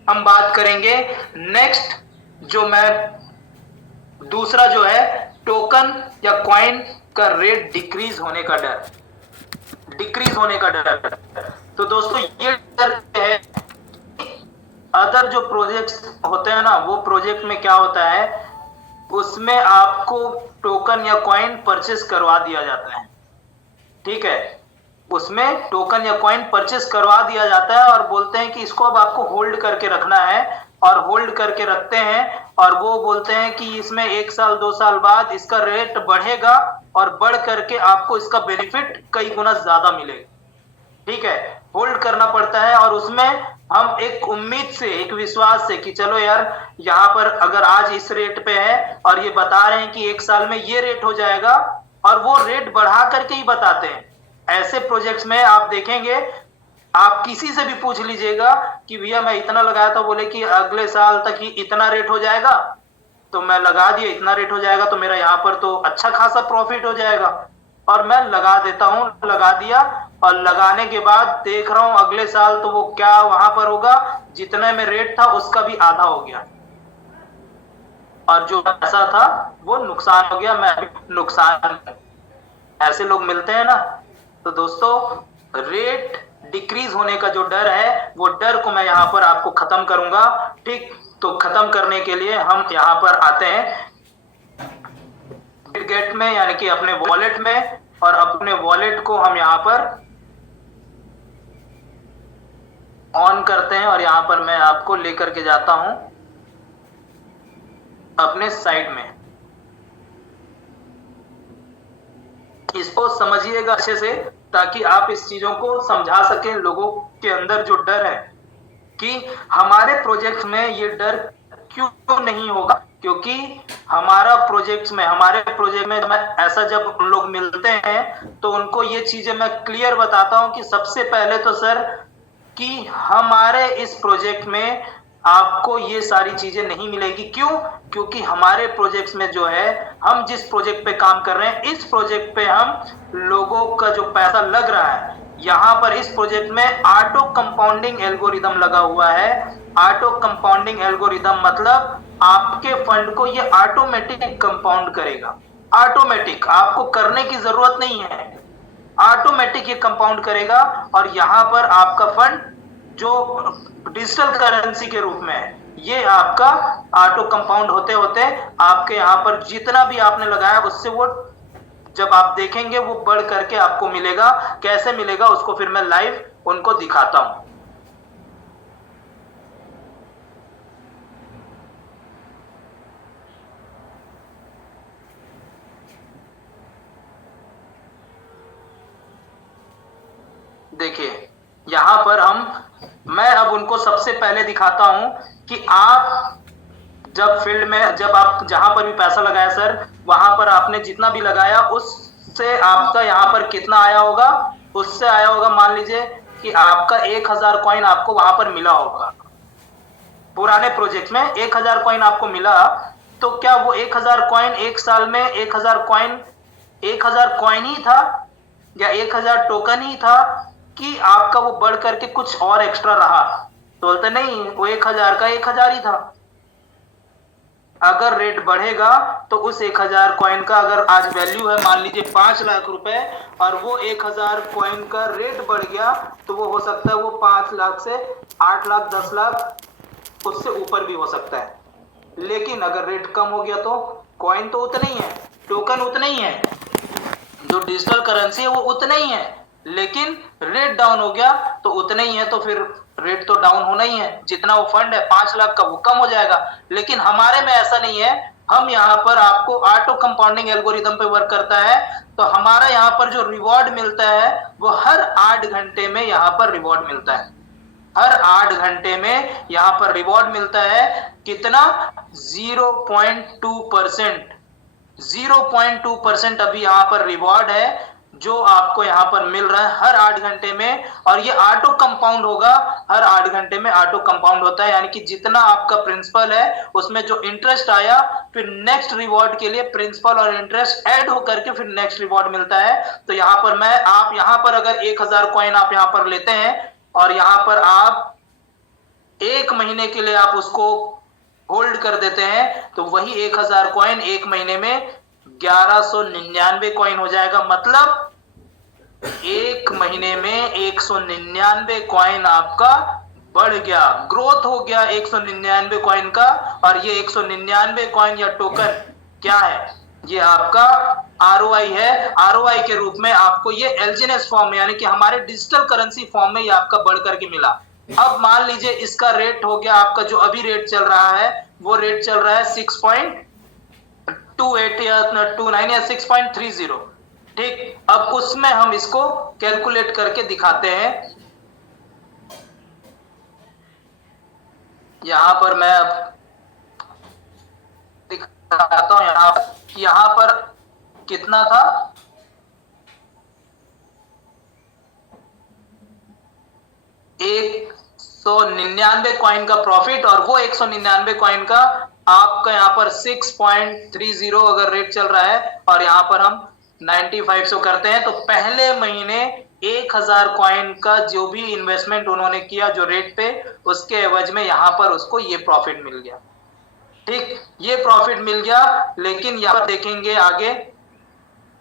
हम बात करेंगे नेक्स्ट, जो मैं दूसरा जो है टोकन या कॉइन का रेट डिक्रीज होने का डर, डिक्रीज होने का डर। तो दोस्तों ये डर है, अदर जो प्रोजेक्ट्स होते हैं ना, वो प्रोजेक्ट में क्या होता है, उसमें आपको टोकन या कॉइन परचेस करवा दिया जाता है। ठीक है, उसमें टोकन या कॉइन परचेस करवा दिया जाता है और बोलते हैं कि इसको अब आपको होल्ड करके रखना है, और होल्ड करके रखते हैं और वो बोलते हैं कि इसमें 1 साल 2 साल बाद इसका रेट बढ़ेगा और बढ़ करके आपको इसका बेनिफिट कई गुना ज्यादा मिलेगा। ठीक है, होल्ड करना पड़ता है और उसमें हम एक उम्मीद से, एक विश्वास से कि चलो यार यहाँ पर अगर आज इस रेट पे है और ये बता रहे हैं कि 1 साल में ये रेट हो जाएगा, और वो रेट बढ़ा करके ही बताते हैं। ऐसे प्रोजेक्ट्स में आप देखेंगे, आप किसी से भी पूछ लीजिएगा कि भैया मैं इतना लगाया था, बोले कि अगले साल तक ही इतना रेट हो जाएगा, तो मैं लगा दिया इतना रेट हो जाएगा तो मेरा यहाँ पर तो अच्छा खासा प्रॉफिट हो जाएगा, और मैं लगा देता हूँ, लगा दिया और लगाने के बाद देख रहा हूं अगले साल तो वो क्या वहां पर होगा, जितने में रेट था उसका भी आधा हो गया, और जो पैसा था वो नुकसान हो गया, मैं भी नुकसान। ऐसे लोग मिलते हैं ना। तो दोस्तों, रेट डिक्रीज होने का जो डर है, वो डर को मैं यहाँ पर आपको खत्म करूंगा। ठीक, तो खत्म करने के लिए हम यहाँ पर आते हैं गेट में, यानी कि अपने वॉलेट में, और अपने वॉलेट को हम यहाँ पर ऑन करते हैं और यहाँ पर मैं आपको लेकर के जाता हूं अपने साइट में। इसको समझिएगा अच्छे से ताकि आप इस चीजों को समझा सकें लोगों के अंदर जो डर है कि हमारे प्रोजेक्ट में ये डर क्यों नहीं होगा, क्योंकि हमारे प्रोजेक्ट में ऐसा जब लोग मिलते हैं तो उनको ये चीजें मैं क्लियर बताता हूं कि सबसे पहले तो सर कि हमारे इस प्रोजेक्ट में आपको ये सारी चीजें नहीं मिलेगी। क्यों? क्योंकि हमारे प्रोजेक्ट्स में जो है, हम जिस प्रोजेक्ट पे काम कर रहे हैं, इस प्रोजेक्ट पे हम लोगों का जो पैसा लग रहा है, यहाँ पर इस प्रोजेक्ट में ऑटो कंपाउंडिंग एल्गोरिदम लगा हुआ है। ऑटो कंपाउंडिंग एल्गोरिदम मतलब आपके फंड को ये ऑटोमेटिक कंपाउंड करेगा। ऑटोमेटिक, आपको करने की जरूरत नहीं है, ऑटोमेटिक ये कंपाउंड करेगा, और यहाँ पर आपका फंड जो डिजिटल करेंसी के रूप में है, ये आपका ऑटो कंपाउंड होते होते आपके यहाँ पर जितना भी आपने लगाया उससे वो जब आप देखेंगे वो बढ़ करके आपको मिलेगा। कैसे मिलेगा उसको फिर मैं लाइव उनको दिखाता हूं। देखिए यहां पर मैं अब उनको सबसे पहले दिखाता हूं कि आप जब फील्ड में, जब आप जहां पर भी पैसा लगाया सर, वहां पर आपने जितना भी लगाया उससे आपका यहाँ पर कितना आया होगा, उससे आया होगा, मान लीजिए कि आपका 1000 कॉइन आपको वहां पर मिला होगा। पुराने प्रोजेक्ट में 1000 कॉइन आपको मिला, तो क्या वो 1000 कॉइन एक साल में 1000 कॉइन ही था, या 1000 टोकन ही था, कि आपका वो बढ़ करके कुछ और एक्स्ट्रा रहा? तो बोलते नहीं, वो 1000 का 1000 ही था। अगर रेट बढ़ेगा तो उस 1000 कॉइन का अगर आज वैल्यू है मान लीजिए 5 लाख रुपए, और वो 1000 कॉइन का रेट बढ़ गया, तो वो हो सकता है वो 5 लाख से 8 लाख 10 लाख उससे ऊपर भी हो सकता है। लेकिन अगर रेट कम हो गया तो कॉइन तो उतना ही है, टोकन उतना ही है, जो डिजिटल करेंसी है वो उतना ही है, लेकिन रेट डाउन हो गया तो उतना ही है, तो फिर रेट तो डाउन होना ही है। जितना वो फंड है 5 लाख का वो कम हो जाएगा। लेकिन हमारे में ऐसा नहीं है, हम यहाँ पर आपको ऑटो कंपाउंडिंग एल्गोरिदम पे वर्क करता है, तो हमारा यहाँ पर जो रिवॉर्ड मिलता है वो हर 8 घंटे में यहाँ पर रिवॉर्ड मिलता है। हर 8 घंटे में यहाँ पर रिवॉर्ड मिलता है। कितना? 0.2%। 0.2% अभी यहाँ पर रिवॉर्ड है जो आपको यहाँ पर मिल रहा है हर 8 घंटे में, और ये ऑटो कंपाउंड होगा। हर 8 घंटे में ऑटो कंपाउंड होता है, यानी कि जितना आपका प्रिंसिपल है उसमें जो इंटरेस्ट आया, फिर नेक्स्ट रिवॉर्ड के लिए प्रिंसिपल और इंटरेस्ट ऐड होकर के फिर नेक्स्ट रिवॉर्ड मिलता है। तो यहाँ पर आप यहाँ पर अगर 1000 कॉइन आप यहाँ पर लेते हैं और यहाँ पर आप 1 महीने के लिए आप उसको होल्ड कर देते हैं, तो वही 1000 कॉइन 1 महीने में 1199 कॉइन हो जाएगा। मतलब 1 महीने में 199 कॉइन आपका बढ़ गया, ग्रोथ हो गया 199 कॉइन का। और ये 199 कॉइन या टोकन क्या है? ये आपका ROI है। ROI के रूप में आपको ये एलजीएनएस फॉर्म में यानी कि हमारे डिजिटल करेंसी फॉर्म में ये आपका बढ़ करके मिला। अब मान लीजिए इसका रेट हो गया आपका, जो अभी रेट चल रहा है वो रेट चल रहा है 6.28 या 29 या 6.30। ठीक, अब उसमें हम इसको कैलकुलेट करके दिखाते हैं। यहां पर मैं अब दिखाता हूं, यहां पर कितना था, 199 कॉइन का प्रॉफिट, और वो 199 कॉइन का आपका यहाँ पर 6.30 अगर रेट चल रहा है, और यहाँ पर हम 95 करते हैं, तो पहले महीने 1000 कॉइन का जो भी इन्वेस्टमेंट उन्होंने किया जो रेट पे, उसके एवज में यहाँ पर उसको ये प्रॉफिट मिल गया। ठीक, ये प्रॉफिट मिल गया। लेकिन यहाँ पर देखेंगे आगे,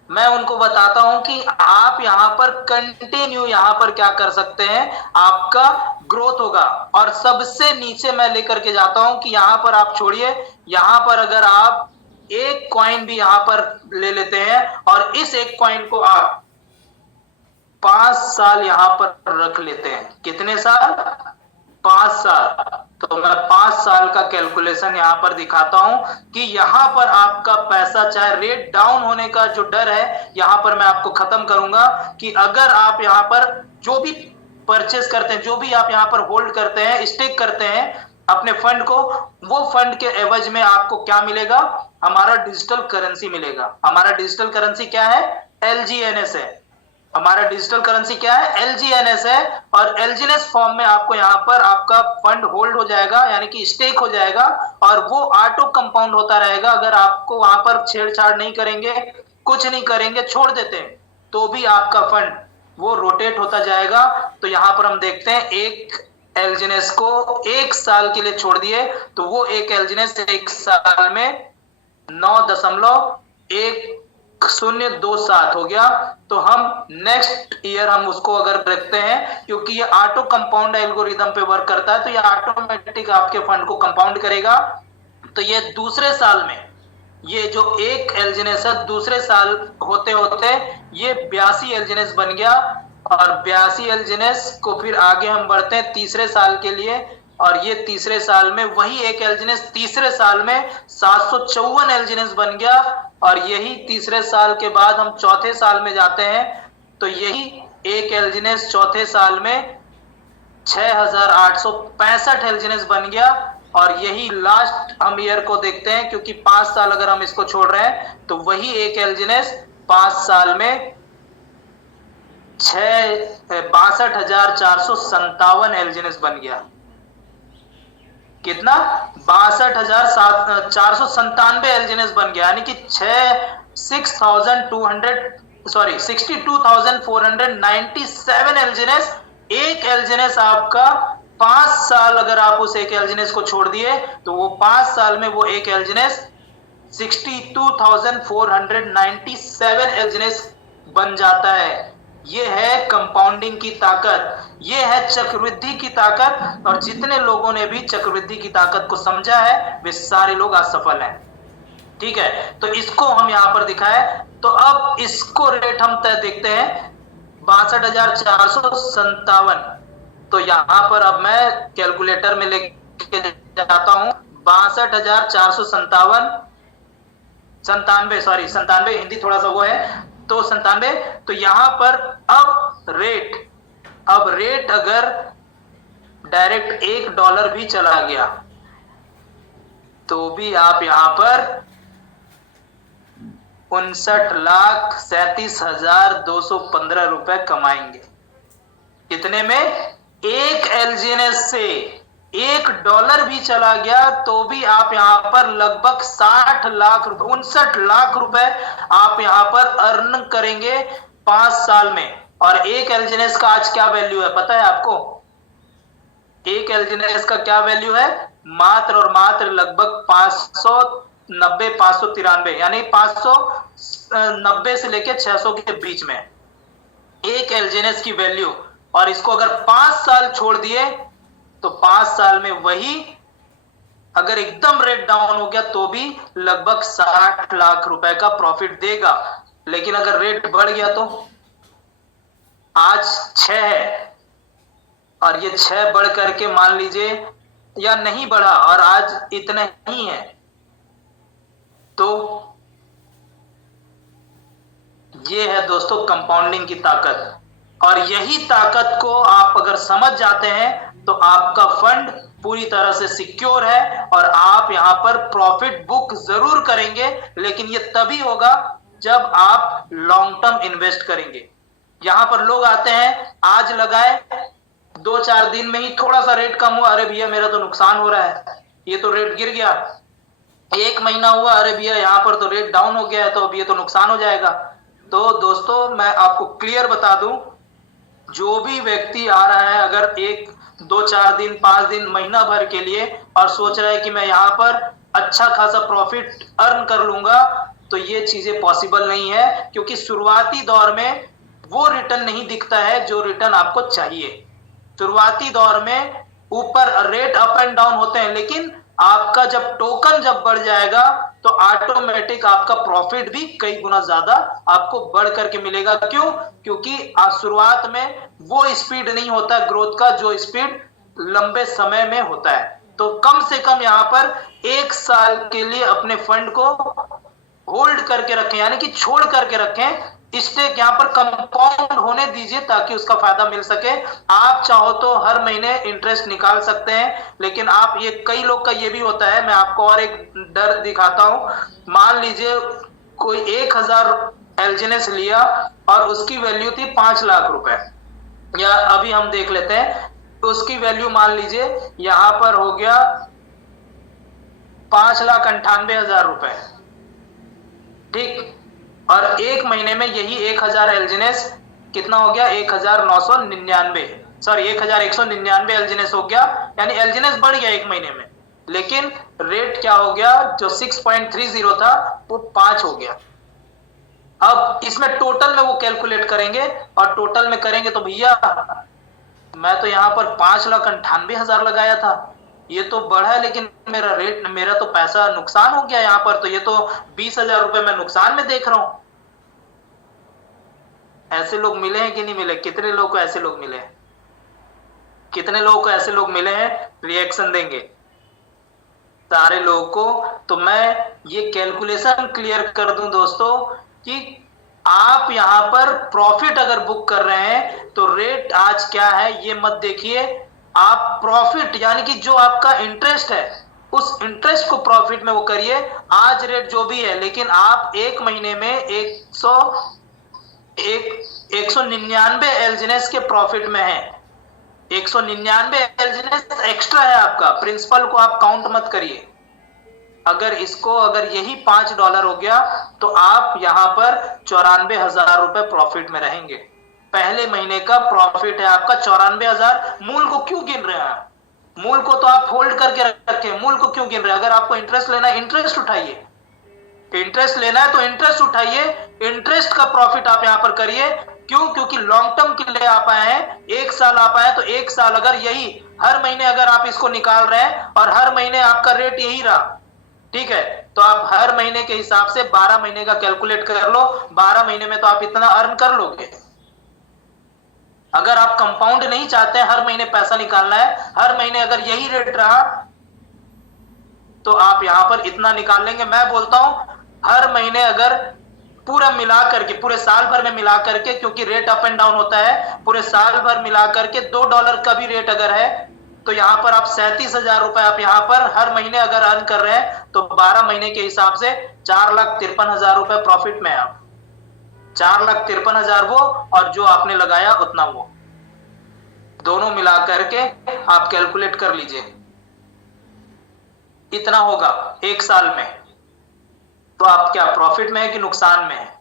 मैं उनको बताता हूं कि आप यहां पर कंटिन्यू यहां पर क्या कर सकते हैं, आपका ग्रोथ होगा। और सबसे नीचे मैं लेकर के जाता हूं कि यहां पर आप छोड़िए, यहां पर अगर आप एक कॉइन भी यहां पर ले लेते हैं और इस एक कॉइन को आप 5 साल यहां पर रख लेते हैं, कितने साल, 5 साल, तो मैं 5 साल का कैलकुलेशन यहां पर दिखाता हूं कि यहां पर आपका पैसा, चाहे रेट डाउन होने का जो डर है यहां पर मैं आपको खत्म करूंगा, कि अगर आप यहां पर जो भी परचेस करते हैं, जो भी आप यहां पर होल्ड करते हैं, स्टेक करते हैं अपने फंड को, वो फंड के एवज में आपको क्या मिलेगा, हमारा डिजिटल करेंसी मिलेगा। हमारा डिजिटल करेंसी क्या है, LGNS है। हमारा डिजिटल करेंसी क्या है, LGNS है। और LGNS फॉर्म में आपको यहाँ पर आपका फंड होल्ड हो जाएगा, यानी कि स्टेक हो जाएगा, और वो ऑटो कंपाउंड होता रहेगा। अगर आपको वहां पर छेड़छाड़ नहीं करेंगे, कुछ नहीं करेंगे, छोड़ देते हैं, तो भी आपका फंड वो रोटेट होता जाएगा। तो यहाँ पर हम देखते हैं एक LGNS को 1 साल के लिए छोड़ दिए, तो वो एक LGNS 1 साल में 9.1027 हो गया। तो हम नेक्स्ट ईयर हम उसको अगर रखते हैं, क्योंकि ये ऑटो कंपाउंड एल्गोरिदम पे वर्क करता है, तो ये ऑटोमेटिक आपके फंड को कंपाउंड करेगा। तो ये दूसरे साल में, ये जो एक LGNS है, दूसरे साल होते होते ये 82 LGNS बन गया, और 82 LGNS को फिर आगे हम बढ़ते हैं तीसरे साल के लिए, और ये तीसरे साल में वही एक LGNS तीसरे साल में 754 LGNS बन गया। और यही तीसरे साल के बाद हम चौथे साल में जाते हैं, तो यही एक LGNS चौथे साल में 6865 LGNS बन गया। और यही लास्ट हम ईयर को देखते हैं, क्योंकि 5 साल अगर हम इसको छोड़ रहे हैं, तो वही एक LGNS 5 साल में 62,457 LGNS बन गया। कितना, 62,497 LGNS बन गया, यानी कि 62,497 LGNS। एक LGNS आपका 5 साल, अगर आप उस एक LGNS को छोड़ दिए, तो वो 5 साल में वो एक LGNS 62,497 LGNS बन जाता है। ये है कंपाउंडिंग की ताकत, ये है चक्रवृद्धि की ताकत। और जितने लोगों ने भी चक्रवृद्धि की ताकत को समझा है, वे सारे लोग आज सफल हैं। ठीक है, तो इसको हम यहां पर दिखाए। तो अब इसको रेट हम तय देखते हैं, 62,457। तो यहां पर अब मैं कैलकुलेटर में लेके जाता हूं, 62,457, 97 हिंदी थोड़ा सा वो है, तो 97। तो यहां पर अब रेट अगर डायरेक्ट $1 भी चला गया, तो भी आप यहां पर 59,37,215 रुपए कमाएंगे। कितने में, एक LGNS से $1 भी चला गया, तो भी आप यहां पर लगभग 60 लाख रुपए, 59 लाख रुपए आप यहां पर अर्न करेंगे 5 साल में। और एक LGNS का आज क्या वैल्यू है पता है आपको, एक LGNS का क्या वैल्यू है, मात्र और मात्र लगभग 590, 593, यानी 590 से लेके 600 के बीच में एक LGNS की वैल्यू। और इसको अगर 5 साल छोड़ दिए, तो 5 साल में वही अगर एकदम रेट डाउन हो गया तो भी लगभग 60 लाख रुपए का प्रॉफिट देगा। लेकिन अगर रेट बढ़ गया तो आज 6 है और ये 6 बढ़ करके मान लीजिए या नहीं बढ़ा और आज इतना ही है, तो ये है दोस्तों कंपाउंडिंग की ताकत। और यही ताकत को आप अगर समझ जाते हैं तो आपका फंड पूरी तरह से सिक्योर है और आप यहां पर प्रॉफिट बुक जरूर करेंगे, लेकिन ये तभी होगा जब आप लॉन्ग टर्म इन्वेस्ट करेंगे। यहां पर लोग आते हैं, आज लगाए, 2-4 दिन में ही थोड़ा सा रेट कम हुआ, अरे भैया मेरा तो नुकसान हो रहा है, ये तो रेट गिर गया। 1 महीना हुआ, अरे भैया यहाँ पर तो रेट डाउन हो गया है, तो अब ये तो नुकसान हो जाएगा। तो दोस्तों मैं आपको क्लियर बता दूं, जो भी व्यक्ति आ रहा है अगर 1-2-4 दिन 5 दिन महीना भर के लिए और सोच रहा है कि मैं यहाँ पर अच्छा खासा प्रॉफिट अर्न कर लूंगा, तो ये चीजें पॉसिबल नहीं है, क्योंकि शुरुआती दौर में वो रिटर्न नहीं दिखता है जो रिटर्न आपको चाहिए। शुरुआती दौर में ऊपर रेट अप एंड डाउन होते हैं, लेकिन आपका जब टोकन जब बढ़ जाएगा तो ऑटोमेटिक आपका प्रॉफिट भी कई गुना ज्यादा आपको बढ़ करके मिलेगा। क्यों? क्योंकि शुरुआत में वो स्पीड नहीं होता ग्रोथ का जो स्पीड लंबे समय में होता है। तो कम से कम यहां पर 1 साल के लिए अपने फंड को होल्ड करके रखें, यानी कि छोड़ करके रखें, स्टेक यहां पर कंपाउंड होने दीजिए ताकि उसका फायदा मिल सके। आप चाहो तो हर महीने इंटरेस्ट निकाल सकते हैं, लेकिन आप ये कई लोग का ये भी होता है, मैं आपको और एक डर दिखाता हूं। मान लीजिए कोई 1000 एलजीनेस लिया और उसकी वैल्यू थी 5 लाख रुपए, या अभी हम देख लेते हैं उसकी वैल्यू मान लीजिए यहां पर हो गया 5,98,000 रुपए, ठीक। और 1 महीने में यही 1000 एलजीनेस कितना हो गया, 1999, सॉरी 1199 एलजीनेस हो गया, यानी एलजीनेस बढ़ गया 1 महीने में। लेकिन रेट क्या हो गया, जो 6.30 था वो 5 हो गया। अब इसमें टोटल में वो कैलकुलेट करेंगे और टोटल में करेंगे तो भैया मैं तो यहां पर 5,98,000 लगाया था, ये तो बढ़ा है, लेकिन मेरा तो पैसा नुकसान हो गया यहां पर, तो ये तो 20,000 रुपए मैं नुकसान में देख रहा हूं। ऐसे लोग मिले हैं कि नहीं मिले? कितने लोगों को ऐसे लोग मिले हैं? कितने लोगों को ऐसे लोग मिले हैं? रिएक्शन देंगे सारे लोगों को। तो मैं ये कैलकुलेशन क्लियर कर दूं दोस्तों कि आप यहां पर प्रॉफिट अगर बुक कर रहे हैं तो रेट आज क्या है ये मत देखिए, आप प्रॉफिट यानी कि जो आपका इंटरेस्ट है उस इंटरेस्ट को प्रॉफिट में वो करिए। आज रेट जो भी है, लेकिन आप 1 महीने में 199 एलजीनेस के प्रॉफिट में है। 199 एलजीनेस एक्स्ट्रा है आपका, प्रिंसिपल को आप काउंट मत करिए। अगर यही $5 हो गया तो आप यहां पर 94,000 रुपए प्रॉफिट में रहेंगे। पहले महीने का प्रॉफिट है आपका 94,000। मूल को क्यों गिन रहे हैं? मूल को तो आप होल्ड करके रखें, मूल को क्यों गिन रहे हैं? अगर आपको इंटरेस्ट लेना है, इंटरेस्ट उठाइए, इंटरेस्ट लेना है तो इंटरेस्ट उठाइए, इंटरेस्ट का प्रॉफिट आप यहां पर करिए। क्यों? क्योंकि लॉन्ग टर्म के लिए आप आए हैं, 1 साल आप आए, तो 1 साल अगर यही हर महीने अगर आप इसको निकाल रहे हैं और हर महीने आपका रेट यही रहा, ठीक है, तो आप हर महीने के हिसाब से 12 महीने का कैलकुलेट कर लो, 12 महीने में तो आप इतना अर्न कर लोगे। अगर आप कंपाउंड नहीं चाहते हैं, हर महीने पैसा निकालना है, हर महीने अगर यही रेट रहा तो आप यहां पर इतना निकाल लेंगे। मैं बोलता हूं हर महीने अगर पूरा मिला करके, पूरे साल भर में मिला करके, क्योंकि रेट अप एंड डाउन होता है, पूरे साल भर मिला करके $2 का भी रेट अगर है तो यहां पर आप 37,000 रुपए आप यहां पर हर महीने अगर अर्न कर रहे हैं तो 12 महीने के हिसाब से 4,53,000 रुपए प्रॉफिट में आप 4,53,000 वो और जो आपने लगाया उतना वो, दोनों मिला करके आप कैलकुलेट कर लीजिए, इतना होगा 1 साल में। तो आप क्या प्रॉफिट में है कि नुकसान में है?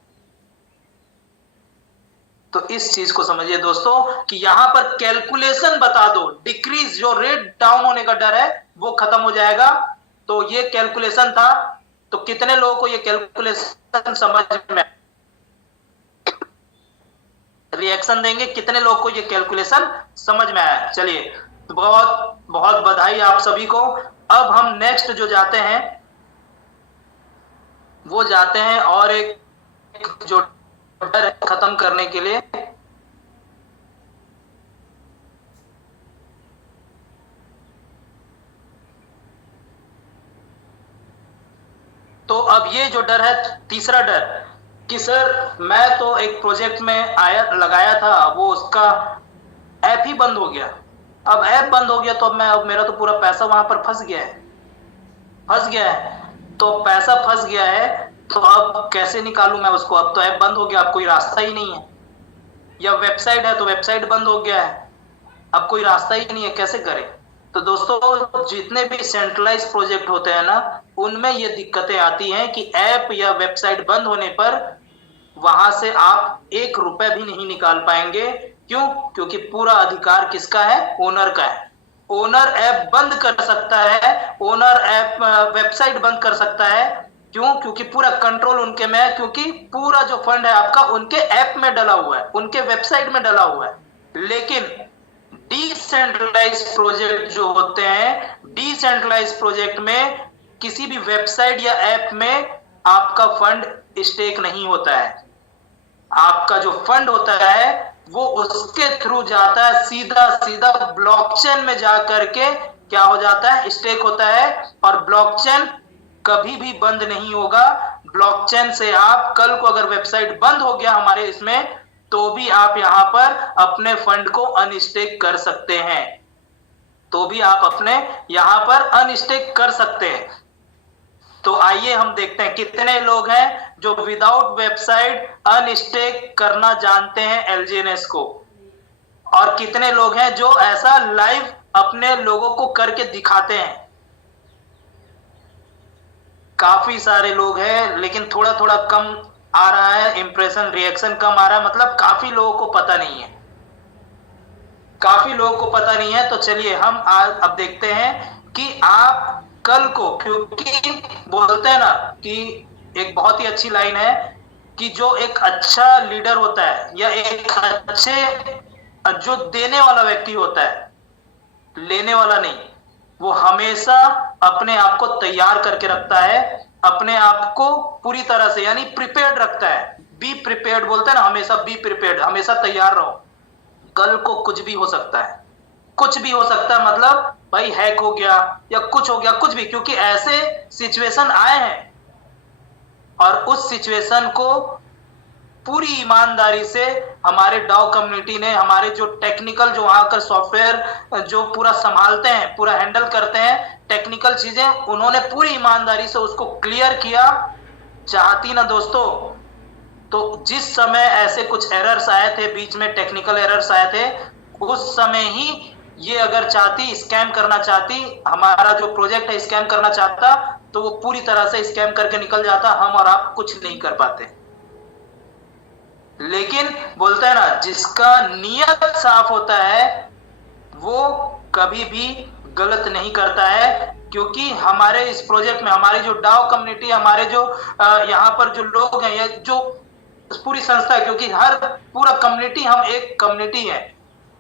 तो इस चीज को समझिए दोस्तों कि यहां पर कैलकुलेशन बता दो, डिक्रीज जो रेट डाउन होने का डर है वो खत्म हो जाएगा। तो ये कैलकुलेशन था। तो कितने लोगों को ये कैलकुलेशन समझ में, रिएक्शन देंगे, कितने लोगों को ये कैलकुलेशन समझ में आया? चलिए, बहुत बहुत बधाई आप सभी को। अब हम नेक्स्ट जो जाते हैं वो जाते हैं और एक जो डर है खत्म करने के लिए। तो अब ये जो डर है, तीसरा डर कि सर मैं तो एक प्रोजेक्ट में लगाया था, वो उसका ऐप ही बंद हो गया। अब ऐप बंद हो गया तो अब मेरा तो पूरा पैसा वहां पर फंस गया है। तो पैसा फंस गया है, तो अब कैसे निकालूं मैं उसको? अब तो ऐप बंद हो गया, अब कोई रास्ता ही नहीं है। या वेबसाइट है तो वेबसाइट बंद हो गया है, अब कोई रास्ता ही नहीं है, कैसे करें? तो दोस्तों, जितने भी सेंट्रलाइज प्रोजेक्ट होते हैं ना, उनमें ये दिक्कतें आती हैं कि ऐप या वेबसाइट बंद होने पर वहां से आप 1 रुपए भी नहीं निकाल पाएंगे। क्यों? क्योंकि पूरा अधिकार किसका है? ओनर का है। ओनर ऐप बंद कर सकता है, ओनर ऐप वेबसाइट बंद कर सकता है। क्यों? क्योंकि पूरा कंट्रोल उनके में है, क्योंकि पूरा जो फंड है आपका उनके ऐप में डला हुआ है, उनके वेबसाइट में डला हुआ है। लेकिन डिसेंट्रलाइज प्रोजेक्ट जो होते हैं, डिसेंट्रलाइज प्रोजेक्ट में किसी भी वेबसाइट या ऐप में आपका फंड स्टेक नहीं होता है। आपका जो फंड होता है वो उसके थ्रू जाता है, सीधा सीधा ब्लॉकचेन में जाकर के क्या हो जाता है? स्टेक होता है। और ब्लॉकचेन कभी भी बंद नहीं होगा। ब्लॉकचेन से आप कल को अगर वेबसाइट बंद हो गया हमारे इसमें, तो भी आप यहां पर अपने फंड को अनस्टेक कर सकते हैं। तो भी आप अपने यहां पर अनस्टेक कर सकते हैं। तो आइए हम देखते हैं कितने लोग हैं जो विदाउट वेबसाइट अनस्टेक करना जानते हैं एलजीएनएस को, और कितने लोग हैं जो ऐसा लाइव अपने लोगों को करके दिखाते हैं। काफी सारे लोग हैं, लेकिन थोड़ा थोड़ा कम आ रहा है, इंप्रेशन रिएक्शन कम आ रहा है, मतलब काफी लोगों को पता नहीं है, काफी लोगों को पता नहीं है। तो चलिए हम अब देखते हैं कि आप कल को, क्योंकि बोलते हैं ना कि एक बहुत ही अच्छी लाइन है कि जो एक अच्छा लीडर होता है या एक अच्छे जो देने वाला व्यक्ति होता है, लेने वाला नहीं, वो हमेशा अपने आप को तैयार करके रखता है, अपने आप को पूरी तरह से यानी प्रिपेयर्ड रखता है। बी प्रिपेयर्ड बोलते हैं ना, हमेशा बी प्रिपेयर्ड, हमेशा तैयार रहो। कल को कुछ भी हो सकता है, कुछ भी हो सकता है, मतलब भाई हैक हो गया या कुछ हो गया, कुछ भी, क्योंकि ऐसे सिचुएशन आए हैं। और उस सिचुएशन को पूरी ईमानदारी से हमारे डाउ कम्युनिटी ने, हमारे जो टेक्निकल जो वहां का सॉफ्टवेयर जो पूरा संभालते हैं, पूरा हैंडल करते हैं टेक्निकल चीजें, उन्होंने पूरी ईमानदारी से उसको क्लियर किया। चाहती ना दोस्तों, तो जिस समय ऐसे कुछ एरर्स आए थे, बीच में टेक्निकल एरर्स आए थे, उस समय ही ये अगर चाहती, स्कैम करना चाहती, हमारा जो प्रोजेक्ट है स्कैम करना चाहता, तो वो पूरी तरह से स्कैम करके निकल जाता, हम और आप कुछ नहीं कर पाते। लेकिन बोलते हैं ना, जिसका नियत साफ होता है वो कभी भी गलत नहीं करता है। क्योंकि हमारे इस प्रोजेक्ट में हमारी जो डाउ कम्युनिटी, हमारे जो यहाँ पर जो लोग हैं, या जो पूरी संस्था है, क्योंकि हर पूरा कम्युनिटी, हम एक कम्युनिटी है,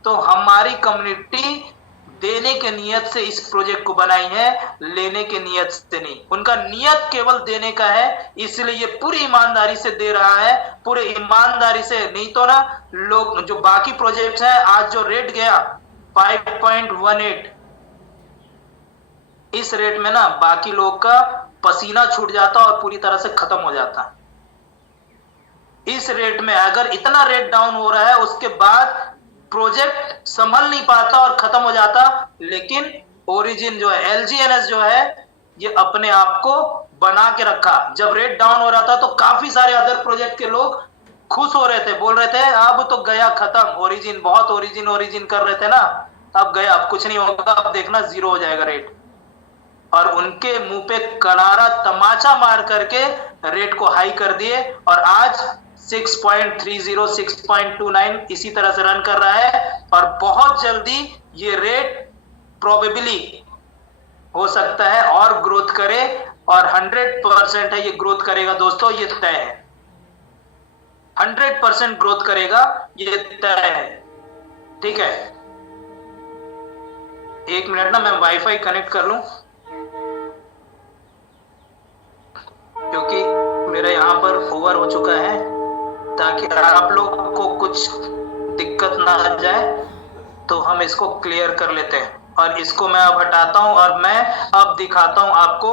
तो हमारी कम्युनिटी देने के नियत से इस प्रोजेक्ट को बनाई है, लेने के नियत से नहीं। उनका नियत केवल देने का है, इसलिए ये पूरी ईमानदारी से दे रहा है, पूरी ईमानदारी से। नहीं तो ना लोग जो बाकी प्रोजेक्ट्स हैं, आज जो रेट गया 5.18, इस रेट में ना बाकी लोग का पसीना छूट जाता और पूरी तरह से खत्म हो जाता। इस रेट में अगर इतना रेट डाउन हो रहा है, उसके बाद प्रोजेक्ट संभल नहीं पाता और खत्म हो जाता। लेकिन ओरिजिन जो है, एलजीएनएस जो है, ये अपने आप को बना के रखा। जब रेट डाउन हो रहा था तो काफी सारे अदर प्रोजेक्ट के लोग खुश हो रहे थे, बोल रहे थे अब तो गया खत्म, ओरिजिन बहुत ओरिजिन कर रहे थे ना, अब गया, अब कुछ नहीं होगा, अब देखना जीरो हो जाएगा रेट। और उनके मुंह पे करारा तमाचा मार करके रेट को हाई कर दिए, और आज 6.30, 6.29 इसी तरह से रन कर रहा है। और बहुत जल्दी ये रेट प्रोबेबली हो सकता है और ग्रोथ करे, और 100% है ये ग्रोथ करेगा दोस्तों, ये तय है। 100% ग्रोथ करेगा, ये तय है। ठीक है, एक मिनट ना, मैं वाईफाई कनेक्ट कर लूं। यहाँ पर ओवर हो चुका है, ताकि आप लोग को कुछ दिक्कत ना आ जाए, तो हम इसको क्लियर कर लेते हैं। और इसको मैं अब हटाता हूं और मैं अब दिखाता हूं आपको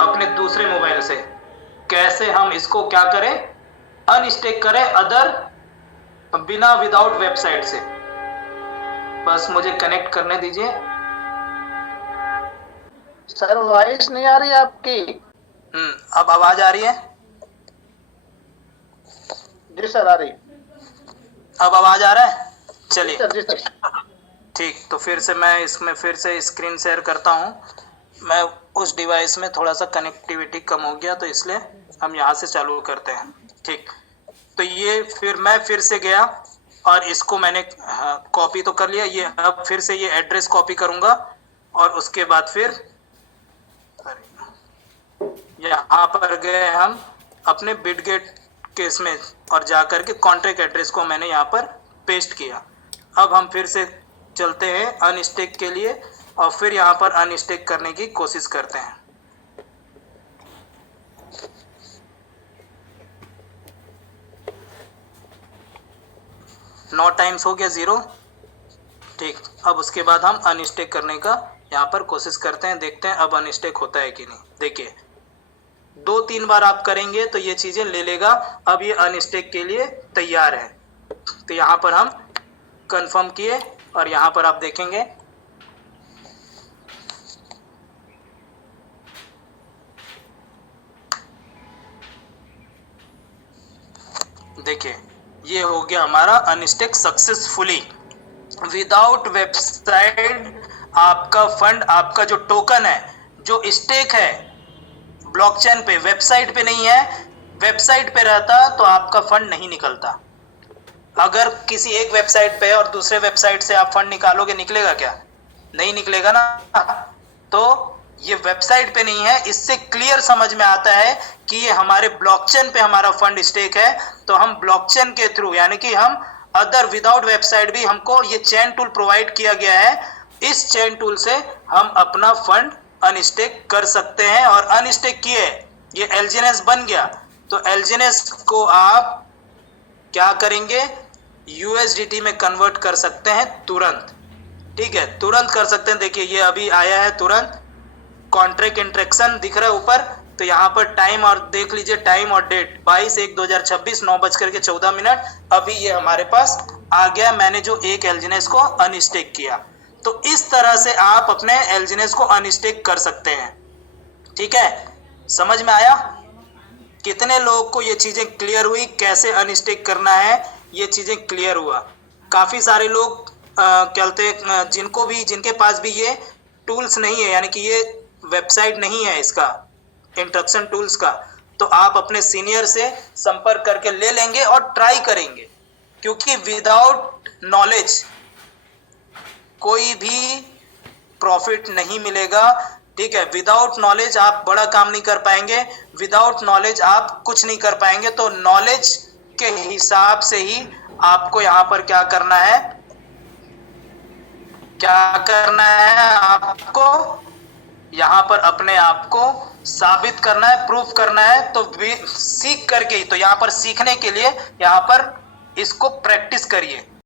अपने दूसरे मोबाइल से कैसे हम इसको क्या करें, अनस्टेक करें अदर बिना विदाउट वेबसाइट से। बस मुझे कनेक्ट करने दीजिए। सर वॉइस नहीं आ रही आपकी। अब आवाज आ रही है? जी सर आ रही। अब आवाज आ रहा है? चलिए जी सर। ठीक, तो फिर से मैं इसमें फिर से स्क्रीन शेयर करता हूं। मैं उस डिवाइस में थोड़ा सा कनेक्टिविटी कम हो गया, तो इसलिए हम यहाँ से चालू करते हैं। ठीक, तो ये फिर से गया और इसको मैंने कॉपी तो कर लिया। ये अब फिर से ये एड्रेस कॉपी करूंगा और उसके बाद फिर यहाँ पर गए हम अपने बिटगेट के इसमें और जाकर के कॉन्ट्रैक्ट एड्रेस को मैंने यहाँ पर पेस्ट किया। अब हम फिर से चलते हैं अनस्टेक के लिए और फिर यहाँ पर अनस्टेक करने की कोशिश करते हैं। नौ टाइम्स हो गया 0। ठीक, अब उसके बाद हम अनस्टेक करने का यहाँ पर कोशिश करते हैं, देखते हैं अब अनस्टेक होता है कि नहीं। देखिए 2-3 बार आप करेंगे तो ये चीजें ले लेगा। अब ये अनस्टेक के लिए तैयार है, तो यहाँ पर हम कंफर्म किए और यहाँ पर आप देखेंगे देखिए ये हो गया हमारा अनस्टेक सक्सेसफुली। विदाउट वेबसाइट आपका फंड, आपका जो टोकन है, जो स्टेक है ब्लॉकचेन पे, वेबसाइट पे नहीं है। वेबसाइट पे रहता तो आपका फंड नहीं निकलता। अगर किसी एक वेबसाइट पे और दूसरे वेबसाइट से आप फंड निकालोगे, निकलेगा क्या? नहीं निकलेगा ना। तो ये वेबसाइट पे नहीं है, इससे क्लियर समझ में आता है कि ये हमारे ब्लॉकचेन पे हमारा फंड स्टेक है। तो हम ब्लॉकचेन के थ्रू, यानी कि हम अदर विदाउट वेबसाइट भी हमको ये चेन टूल प्रोवाइड किया गया है। इस चेन टूल से हम अपना फंड अनस्टेक कर सकते हैं। और अनस्टेक किए, ये एलजीएनएस बन गया, तो एलजीएनएस को आप क्या करेंगे, यूएसडीटी में कन्वर्ट कर सकते हैं तुरंत। ठीक है, तुरंत कर सकते हैं। देखिए ये अभी आया है तुरंत, कॉन्ट्रैक्ट इंट्रैक्शन दिख रहा है ऊपर। तो यहाँ पर टाइम और देख लीजिए, टाइम और डेट 22/1/2026 9:14 अभी ये हमारे पास आ गया। मैंने जो एक एलजीएनएस को अनस्टेक किया। तो इस तरह से आप अपने एलजीएनएस को अनस्टेक कर सकते हैं। ठीक है, समझ में आया? कितने लोगों को ये चीजें क्लियर हुई, कैसे अनस्टेक करना है, ये चीजें क्लियर हुआ। काफी सारे लोग कहते जिनके पास भी ये टूल्स नहीं है, यानी कि ये वेबसाइट नहीं है इसका इंस्ट्रक्शन टूल्स का, तो आप अपने सीनियर से संपर्क करके ले लेंगे और ट्राई करेंगे। क्योंकि विदाउट नॉलेज कोई भी प्रॉफिट नहीं मिलेगा। ठीक है, विदाउट नॉलेज आप बड़ा काम नहीं कर पाएंगे, विदाउट नॉलेज आप कुछ नहीं कर पाएंगे। तो नॉलेज के हिसाब से ही आपको यहाँ पर क्या करना है, आपको यहाँ पर अपने आप को साबित करना है, प्रूफ करना है। तो सीख करके ही, तो यहाँ पर सीखने के लिए यहाँ पर इसको प्रैक्टिस करिए।